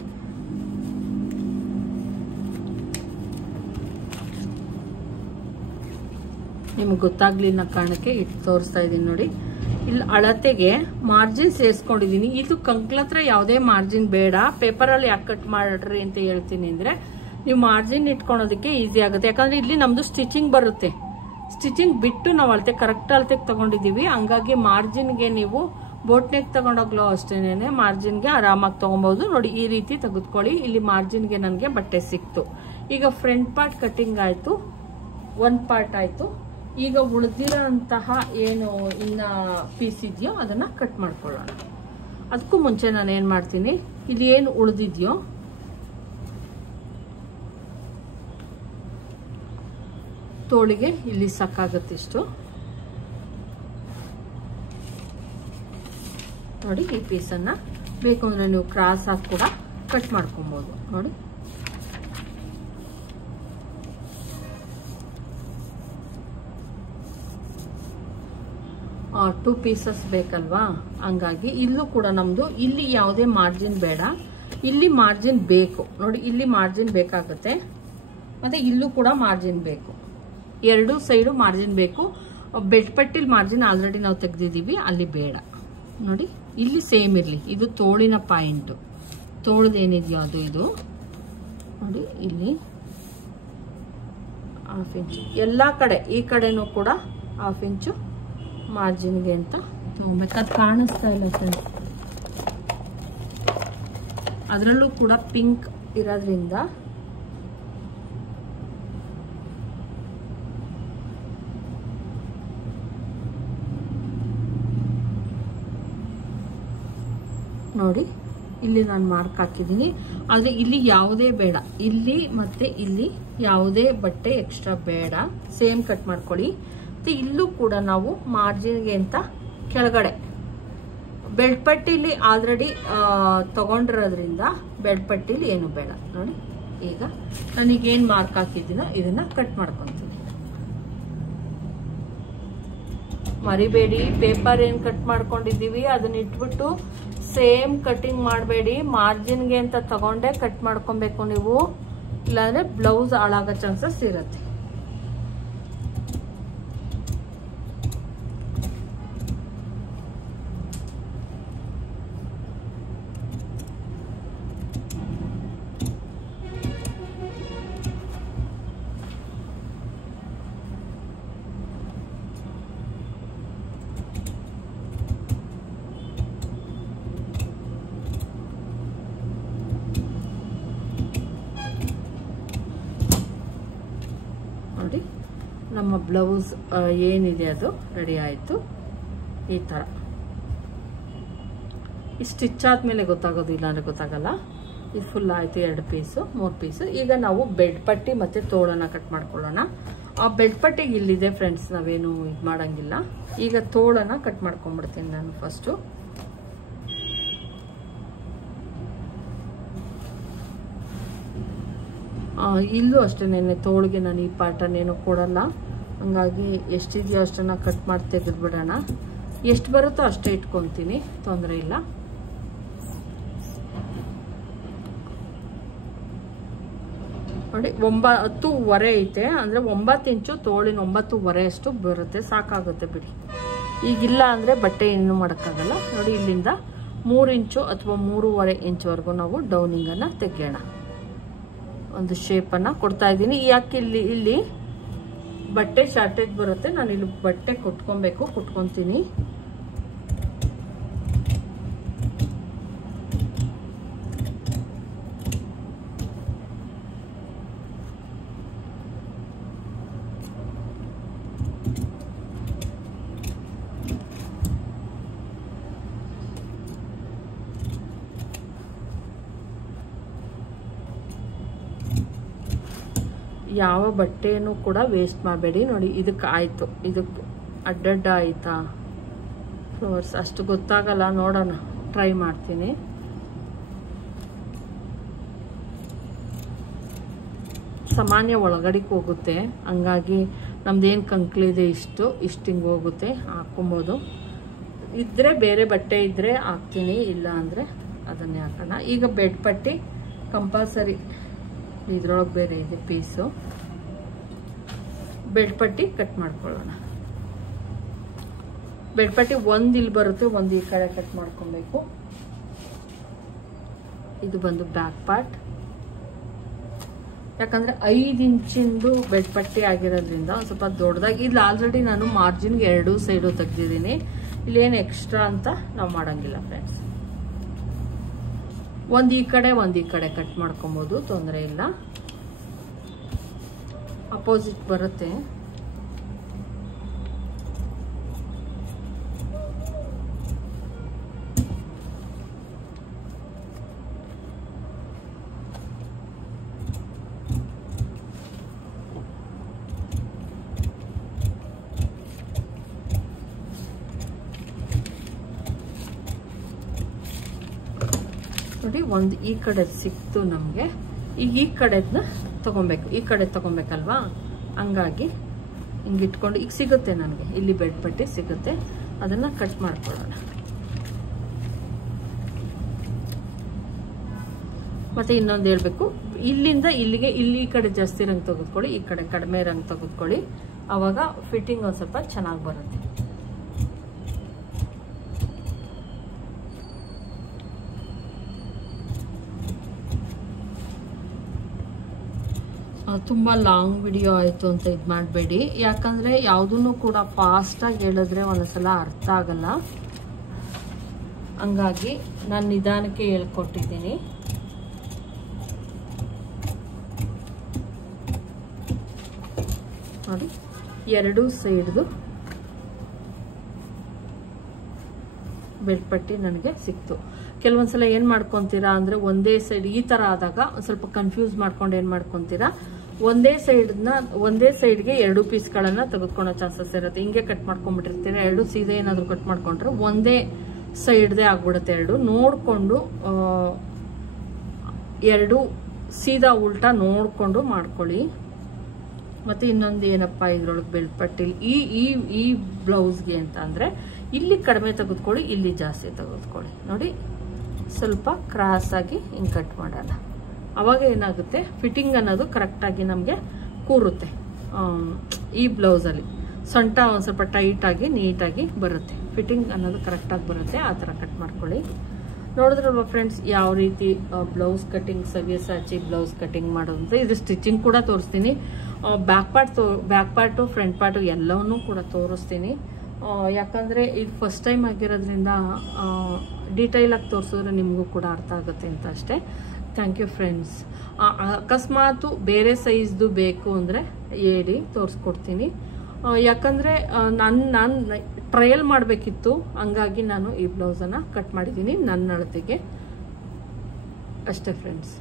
ನಿಮ್ಗೆ ಗೊತ್ತಾಗ್ಲಿಲ್ಲ ಕಾರಣಕ್ಕೆ ಇಟ್ಟು ತೋರಿಸ್ತಾ ಇದ್ದೀನಿ ನೋಡಿ. ಇಲ್ಲಿ ಅಳತೆಗೆ ಮಾರ್ಜಿನ್ ಸೇರಿಸ್ಕೊಂಡಿದ್ದೀನಿ. ಇದು ಕಂಕ್ಲತ್ರ ಯಾವುದೇ ಮಾರ್ಜಿನ್ ಬೇಡ. ಪೇಪರಲ್ಲಿ ಯಾಕೆ ಕಟ್ ಮಾಡ್ರಿ ಅಂತ ಹೇಳ್ತೀನಿ ಅಂದ್ರೆ, ನೀವು ಮಾರ್ಜಿನ್ ಇಟ್ಕೊಳೋದಕ್ಕೆ ಈಸಿ ಆಗುತ್ತೆ. ಯಾಕಂದ್ರೆ ಇಲ್ಲಿ ನಮ್ದು ಸ್ಟಿಚಿಂಗ್ ಬರುತ್ತೆ. ಸ್ಟಿಚಿಂಗ್ ಬಿಟ್ಟು ನಾವು ಅಳತೆ ಕರೆಕ್ಟ್ ಅಳತೆಗೆ ತಗೊಂಡಿದೀವಿ. ಹಂಗಾಗಿ ಮಾರ್ಜಿನ್ಗೆ ನೀವು ಬೋಟ್ನೆಕ್ ತಗೊಂಡೋಗ್ಲೋ ಅಷ್ಟೇನೆ ಮಾರ್ಜಿನ್ಗೆ ಆರಾಮಾಗಿ ತಗೊಬಹುದು. ನೋಡಿ ಈ ರೀತಿ ತೆಗೆದುಕೊಳ್ಳಿ. ಇಲ್ಲಿ ಮಾರ್ಜಿನ್ಗೆ ನನಗೆ ಬಟ್ಟೆ ಸಿಕ್ತು. ಈಗ ಫ್ರಂಟ್ ಪಾರ್ಟ್ ಕಟಿಂಗ್ ಆಯ್ತು, 1 ಪಾರ್ಟ್ ಆಯ್ತು. ಈಗ ಉಳಿದಿರೋ ಅಂತಹ ಏನು ಇನ್ನ ಪೀಸ್ ಇದೆಯೋ ಅದನ್ನ ಕಟ್ ಮಾಡ್ಕೊಳ್ಳೋಣ. ಅದಕ್ಕೂ ಮುಂಚೆ ನಾನು ಏನ್ ಮಾಡ್ತೀನಿ, ಇಲ್ಲಿ ಏನು ತೋಳಿಗೆ ಇಲ್ಲಿ ಸಾಕಾಗುತ್ತೆ ಇಷ್ಟು ನೋಡಿ. ಈ ಪೀಸನ್ನ ಬೇಕು ಅಂದ್ರೆ ನೀವು ಕ್ರಾಸ್ ಆಗಿ ಕೂಡ ಕಟ್ ಮಾಡ್ಕೊಬಹುದು ನೋಡಿ. ಟೂ ಪೀಸಸ್ ಬೇಕಲ್ವಾ, ಹಂಗಾಗಿ ಇಲ್ಲೂ ಕೂಡ ನಮ್ದು ಇಲ್ಲಿ ಯಾವುದೇ ಮಾರ್ಜಿನ್ ಬೇಡ, ಇಲ್ಲಿ ಮಾರ್ಜಿನ್ ಬೇಕು ನೋಡಿ. ಇಲ್ಲಿ ಮಾರ್ಜಿನ್ ಬೇಕಾಗುತ್ತೆ, ಮತ್ತೆ ಇಲ್ಲೂ ಕೂಡ ಮಾರ್ಜಿನ್ ಬೇಕು, ಎರಡು ಸೈಡು ಮಾರ್ಜಿನ್ ಬೇಕು. ಬೆಡ್ ಪಟ್ಟಿಲ್ ಮಾರ್ಜಿನ್ ಆಲ್ರೆಡಿ ನಾವು ತೆಗ್ದಿದೀವಿ, ಅಲ್ಲಿ ಬೇಡ ನೋಡಿ. ಇಲ್ಲಿ ಸೇಮ್ ಇರಲಿ, ಇದು ತೋಳಿನ ಪಾಯಿಂಟು, ತೋಳದೇನಿದೆಯೋ ಅದು ಇದು ನೋಡಿ. ಇಲ್ಲಿ ಹಾಫ್ ಇಂಚು ಎಲ್ಲ ಕಡೆ, ಈ ಕಡೆನೂ ಕೂಡ ಹಾಫ್ ಇಂಚು ಮಾರ್ಜಿನ್ಗೆ ಅಂತ ತಗೋಬೇಕು. ಅದು ಕಾಣಿಸ್ತಾ ಇಲ್ಲ ಸರ್, ಅದರಲ್ಲೂ ಕೂಡ ಪಿಂಕ್ ಇರೋದ್ರಿಂದ ನೋಡಿ. ಇಲ್ಲಿ ನಾನು ಮಾರ್ಕ್ ಹಾಕಿದ್ದೀನಿ, ಆದರೆ ಇಲ್ಲಿ ಯಾವುದೇ ಬೇಡ, ಇಲ್ಲಿ ಮತ್ತೆ ಇಲ್ಲಿ ಯಾವುದೇ ಬಟ್ಟೆ ಎಕ್ಸ್ಟ್ರಾ ಬೇಡ, ಸೇಮ್ ಕಟ್ ಮಾಡ್ಕೊಳ್ಳಿ. ಮತ್ತೆ ಇಲ್ಲೂ ಕೂಡ ನಾವು ಮಾರ್ಜಿನ್ಗೆ ಅಂತ ಕೆಳಗಡೆ ಬೆಲ್ಟ್ ಪಟ್ಟಿಲಿ ಆಲ್ರೆಡಿ ತಗೊಂಡಿರೋದ್ರಿಂದ ಬೆಲ್ಟ್ ಪಟ್ಟಿಲಿ ಏನು ಬೇಡ ನೋಡಿ. ಈಗ ನನಗೇನು ಮಾರ್ಕ್ ಹಾಕಿದ್ದೀನೋ ಇದನ್ನ ಕಟ್ ಮಾಡ್ಕೊತೀನಿ. ಮರಿಬೇಡಿ, ಪೇಪರ್ ಏನು ಕಟ್ ಮಾಡ್ಕೊಂಡಿದ್ದೀವಿ ಅದನ್ನ ಇಟ್ಬಿಟ್ಟು ಸೇಮ್ ಕಟಿಂಗ್ ಮಾಡಬೇಡಿ. ಮಾರ್ಜಿನ್ಗೆ ಅಂತ ತಗೊಂಡೆ ಕಟ್ ಮಾಡ್ಕೊಬೇಕು ನೀವು, ಇಲ್ಲಾಂದ್ರೆ ಬ್ಲೌಸ್ ಹಾಳಾಗೋ ಚಾನ್ಸಸ್ ಇರುತ್ತೆ. ನೋಡಿ, ನಮ್ಮ ಬ್ಲೌಸ್ ಏನಿದೆ ಅದು ರೆಡಿ ಆಯಿತು. ಈ ಥರ ಈ ಸ್ಟಿಚ್ ಆದಮೇಲೆ ಗೊತ್ತಾಗೋದು, ಇಲ್ಲಾಂದ್ರೆ ಗೊತ್ತಾಗಲ್ಲ. ಇದು ಫುಲ್ ಆಯಿತು, 2 ಪೀಸು 3 ಪೀಸು. ಈಗ ನಾವು ಬೆಡ್ ಪಟ್ಟಿ ಮತ್ತು ತೋಳನ್ನು ಕಟ್ ಮಾಡ್ಕೊಳ್ಳೋಣ. ಆ ಬೆಡ್ ಪಟ್ಟಿಗೆ ಇಲ್ಲಿದೆ ಫ್ರೆಂಡ್ಸ್, ನಾವೇನು ಇದು ಮಾಡೋಂಗಿಲ್ಲ. ಈಗ ತೋಳನ್ನು ಕಟ್ ಮಾಡ್ಕೊಂಡ್ಬಿಡ್ತೀನಿ ನಾನು ಫಸ್ಟು. ಇಲ್ಲೂ ಅಷ್ಟೇ, ನೆನ್ನೆ ತೋಳಿಗೆ ನಾನು ಈ ಪಾರ್ಟನ್ನೇನು ಕೊಡಲ್ಲ, ಹಂಗಾಗಿ ಎಷ್ಟಿದೆಯೋ ಅಷ್ಟನ್ನು ಕಟ್ ಮಾಡಿ ತೆಗೆದ್ಬಿಡೋಣ. ಎಷ್ಟು ಬರುತ್ತೋ ಅಷ್ಟೇ ಇಟ್ಕೊತೀನಿ, ತೊಂದರೆ ಇಲ್ಲ. ನೋಡಿ 9.5 ಐತೆ, ಅಂದರೆ 9 ಇಂಚು ತೋಳಿನ 9.5 ಅಷ್ಟು ಬರುತ್ತೆ, ಸಾಕಾಗುತ್ತೆ ಬಿಡಿ. ಈಗಿಲ್ಲ ಅಂದರೆ ಬಟ್ಟೆ ಇನ್ನೂ ಮಾಡೋಕ್ಕಾಗಲ್ಲ ನೋಡಿ. ಇಲ್ಲಿಂದ 3 ಇಂಚು ಅಥವಾ 3.5 ಇಂಚ್ವರೆಗೂ ನಾವು ಡೌನಿಂಗನ್ನು ತೆಗೆಯೋಣ. ಒಂದು ಶೇಪನ್ನು ಕೊಡ್ತಾ ಇದ್ದೀನಿ. ಯಾಕೆ ಇಲ್ಲಿ ಬಟ್ಟೆ ಶಾರ್ಟೇಜ್ ಬರುತ್ತೆ, ನಾನು ಇಲ್ಲಿ ಬಟ್ಟೆ ಕುಟ್ಕೊತೀನಿ. ಯಾವ ಬಟ್ಟೆನೂ ಕೂಡ ವೇಸ್ಟ್ ಮಾಡಬೇಡಿ ನೋಡಿ. ಇದಕ್ಕೆ ಆಯಿತು, ಇದಕ್ಕೆ ಅಡ್ಡಡ್ಡ ಆಯಿತಾ ಫ್ಲವರ್ಸ್ ಅಷ್ಟು ಗೊತ್ತಾಗಲ್ಲ, ನೋಡೋಣ, ಟ್ರೈ ಮಾಡ್ತೀನಿ. ಸಾಮಾನ್ಯ ಒಳಗಡೆಗೆ ಹೋಗುತ್ತೆ, ಹಂಗಾಗಿ ನಮ್ದೇನು ಕಂಕ್ಲಿದೆ ಇಷ್ಟು ಹಿಂಗೆ ಹೋಗುತ್ತೆ, ಹಾಕೊಬೋದು. ಇದ್ರೆ ಬೇರೆ ಬಟ್ಟೆ ಇದ್ದರೆ ಹಾಕ್ತೀನಿ, ಇಲ್ಲ ಅಂದರೆ ಅದನ್ನೇ ಹಾಕೋಣ. ಈಗ ಬೆಡ್ ಪಟ್ಟಿ ಕಂಪಲ್ಸರಿ, ಇದ್ರೊಳಗೆ ಬೇರೆ ಇದೆ ಪೀಸು. ಬೆಡ್ ಪಟ್ಟಿ ಕಟ್ ಮಾಡ್ಕೊಳ್ಳೋಣ. ಬೆಡ್ ಪಟ್ಟಿ ಒಂದು ಇಲ್ಲಿ ಬರುತ್ತೆ, ಒಂದು ಈ ಕಡೆ ಕಟ್ ಮಾಡ್ಕೊಬೇಕು. ಇದು ಬಂದು ಬ್ಯಾಕ್ ಪಾರ್ಟ್, ಯಾಕಂದ್ರೆ 5 ಇಂಚಿಂದು ಬೆಡ್ ಪಟ್ಟಿ ಆಗಿರೋದ್ರಿಂದ ಒಂದು ಸ್ವಲ್ಪ ದೊಡ್ಡದಾಗಿ. ಇಲ್ಲಿ ಆಲ್ರೆಡಿ ನಾನು ಮಾರ್ಜಿನ್ಗೆ 2 ಸೈಡು ತೆಗ್ದಿದ್ದೀನಿ, ಇಲ್ಲೇನು ಎಕ್ಸ್ಟ್ರಾ ಅಂತ ನಾವು ಮಾಡೋಂಗಿಲ್ಲ ಫ್ರೆಂಡ್ಸ್. ಒಂದು ಈ ಕಡೆ ಕಟ್ ಮಾಡ್ಕೊಬೋದು, ತೊಂದರೆ ಇಲ್ಲ. ಅಪೋಸಿಟ್ ಬರುತ್ತೆ. ನೋಡಿ ಒಂದು ಈ ಕಡೆ ಸಿಕ್ತು ನಮಗೆ. ಈಗ ಈ ಕಡೆದನ್ನ ತಗೊಬೇಕು, ಈ ಕಡೆ ತಗೊಬೇಕಲ್ವಾ, ಹಂಗಾಗಿ ಹಿಂಗೆ ಇಟ್ಕೊಂಡು ಈಗ ಸಿಗುತ್ತೆ ನನಗೆ, ಇಲ್ಲಿ ಬೆಡ್ ಪಟ್ಟಿ ಸಿಗುತ್ತೆ, ಅದನ್ನ ಕಟ್ ಮಾಡ್ಕೊಳ್ಳೋಣ. ಮತ್ತೆ ಇನ್ನೊಂದು ಹೇಳ್ಬೇಕು, ಇಲ್ಲಿಂದ ಇಲ್ಲಿಗೆ, ಇಲ್ಲಿ ಈ ಕಡೆ ಜಾಸ್ತಿ ರಂಗ್ ತೆಗೆದುಕೊಳ್ಳಿ, ಈ ಕಡೆ ಕಡಿಮೆ ರಂಗ್ ತೆಗೆದುಕೊಳ್ಳಿ, ಅವಾಗ ಫಿಟ್ಟಿಂಗ್ ಒಂದು ಸ್ವಲ್ಪ ಚೆನ್ನಾಗಿ ಬರುತ್ತೆ. ತುಂಬ ಲಾಂಗ್ ವಿಡಿಯೋ ಆಯಿತು ಅಂತ ಇದು ಮಾಡಬೇಡಿ, ಯಾಕಂದರೆ ಯಾವುದನ್ನು ಕೂಡ ಫಾಸ್ಟಾಗಿ ಹೇಳಿದ್ರೆ ಒಂದೊಂದ್ಸಲ ಅರ್ಥ ಆಗಲ್ಲ. ಹಂಗಾಗಿ ನಾನು ನಿಧಾನಕ್ಕೆ ಹೇಳ್ಕೊಟ್ಟಿದ್ದೀನಿ. ನೋಡಿ, ಎರಡೂ ಸೈಡ್ದು ಬೆಡ್ ಪಟ್ಟಿ ನನಗೆ ಸಿಕ್ತು. ಕೆಲವೊಂದ್ಸಲ ಏನು ಮಾಡ್ಕೊತೀರಾ ಅಂದರೆ ಒಂದೇ ಸೈಡ್ ಈ ಥರ ಆದಾಗ ಒಂದು ಸ್ವಲ್ಪ ಕನ್ಫ್ಯೂಸ್ ಮಾಡ್ಕೊಂಡು ಏನು ಮಾಡ್ಕೊತೀರಾ, ಒಂದೇ ಸೈಡ್ಗೆ ಎರಡು ಪೀಸ್ಗಳನ್ನು ತೆಗೆದುಕೊಳ್ಳೋ ಚಾನ್ಸಸ್ ಇರುತ್ತೆ. ಹಿಂಗೆ ಕಟ್ ಮಾಡ್ಕೊಂಡ್ಬಿಟ್ಟಿರ್ತೀರ, ಎರಡು ಸೀದಾ ಏನಾದರೂ ಕಟ್ ಮಾಡ್ಕೊಂಡ್ರೆ ಒಂದೇ ಸೈಡ್ದೇ ಆಗ್ಬಿಡುತ್ತೆ. ಎರಡು ನೋಡಿಕೊಂಡು, ಎರಡು ಸೀದಾ ಉಲ್ಟಾ ನೋಡಿಕೊಂಡು ಮಾಡ್ಕೊಳ್ಳಿ. ಮತ್ತು ಇನ್ನೊಂದು ಏನಪ್ಪ ಇದ್ರೊಳಗೆ ಬೆಲ್ಟ್ ಪಟ್ಟಿಲಿ ಈ ಬ್ಲೌಸ್ಗೆ ಅಂತ ಅಂದರೆ ಇಲ್ಲಿ ಕಡಿಮೆ ತೆಗೆದುಕೊಳ್ಳಿ, ಇಲ್ಲಿ ಜಾಸ್ತಿ ತೆಗೆದುಕೊಳ್ಳಿ. ನೋಡಿ, ಸ್ವಲ್ಪ ಕ್ರಾಸಾಗಿ ಹಿಂಗೆ ಕಟ್ ಮಾಡೋಣ. ಅವಾಗ ಏನಾಗುತ್ತೆ, ಫಿಟ್ಟಿಂಗ್ ಅನ್ನೋದು ಕರೆಕ್ಟಾಗಿ ನಮಗೆ ಕೂರುತ್ತೆ. ಈ ಬ್ಲೌಸಲ್ಲಿ ಸೊಂಟ ಒಂದು ಸ್ವಲ್ಪ ಟೈಟಾಗಿ ನೀಟಾಗಿ ಬರುತ್ತೆ, ಫಿಟ್ಟಿಂಗ್ ಅನ್ನೋದು ಕರೆಕ್ಟಾಗಿ ಬರುತ್ತೆ. ಆ ಥರ ಕಟ್ ಮಾಡ್ಕೊಳ್ಳಿ. ನೋಡಿದ್ರಲ್ವ ಫ್ರೆಂಡ್ಸ್, ಯಾವ ರೀತಿ ಬ್ಲೌಸ್ ಕಟಿಂಗ್, ಸವ್ಯಸಾಚಿ ಬ್ಲೌಸ್ ಕಟಿಂಗ್ ಮಾಡೋದು ಅಂತ. ಇದು ಸ್ಟಿಚಿಂಗ್ ಕೂಡ ತೋರಿಸ್ತೀನಿ, ಬ್ಯಾಕ್ ಪಾರ್ಟು ಫ್ರಂಟ್ ಪಾರ್ಟು ಎಲ್ಲವನ್ನೂ ಕೂಡ ತೋರಿಸ್ತೀನಿ. ಯಾಕಂದರೆ ಇದು ಫಸ್ಟ್ ಟೈಮ್ ಆಗಿರೋದ್ರಿಂದ ಡೀಟೇಲಾಗಿ ತೋರಿಸಿದ್ರೆ ನಿಮಗೂ ಕೂಡ ಅರ್ಥ ಆಗುತ್ತೆ ಅಂತ ಅಷ್ಟೇ. Thank you friends. ಅಕಸ್ಮಾತು ಬೇರೆ ಸೈಜ್ದು ಬೇಕು ಅಂದರೆ ಹೇಳಿ, ತೋರಿಸ್ಕೊಡ್ತೀನಿ. ಯಾಕಂದರೆ ನಾನು ಟ್ರಯಲ್ ಮಾಡಬೇಕಿತ್ತು, ಹಂಗಾಗಿ ನಾನು ಈ ಬ್ಲೌಸನ್ನು ಕಟ್ ಮಾಡಿದ್ದೀನಿ ನನ್ನ ಅಳತೆಗೆ ಅಷ್ಟೇ ಫ್ರೆಂಡ್ಸ್.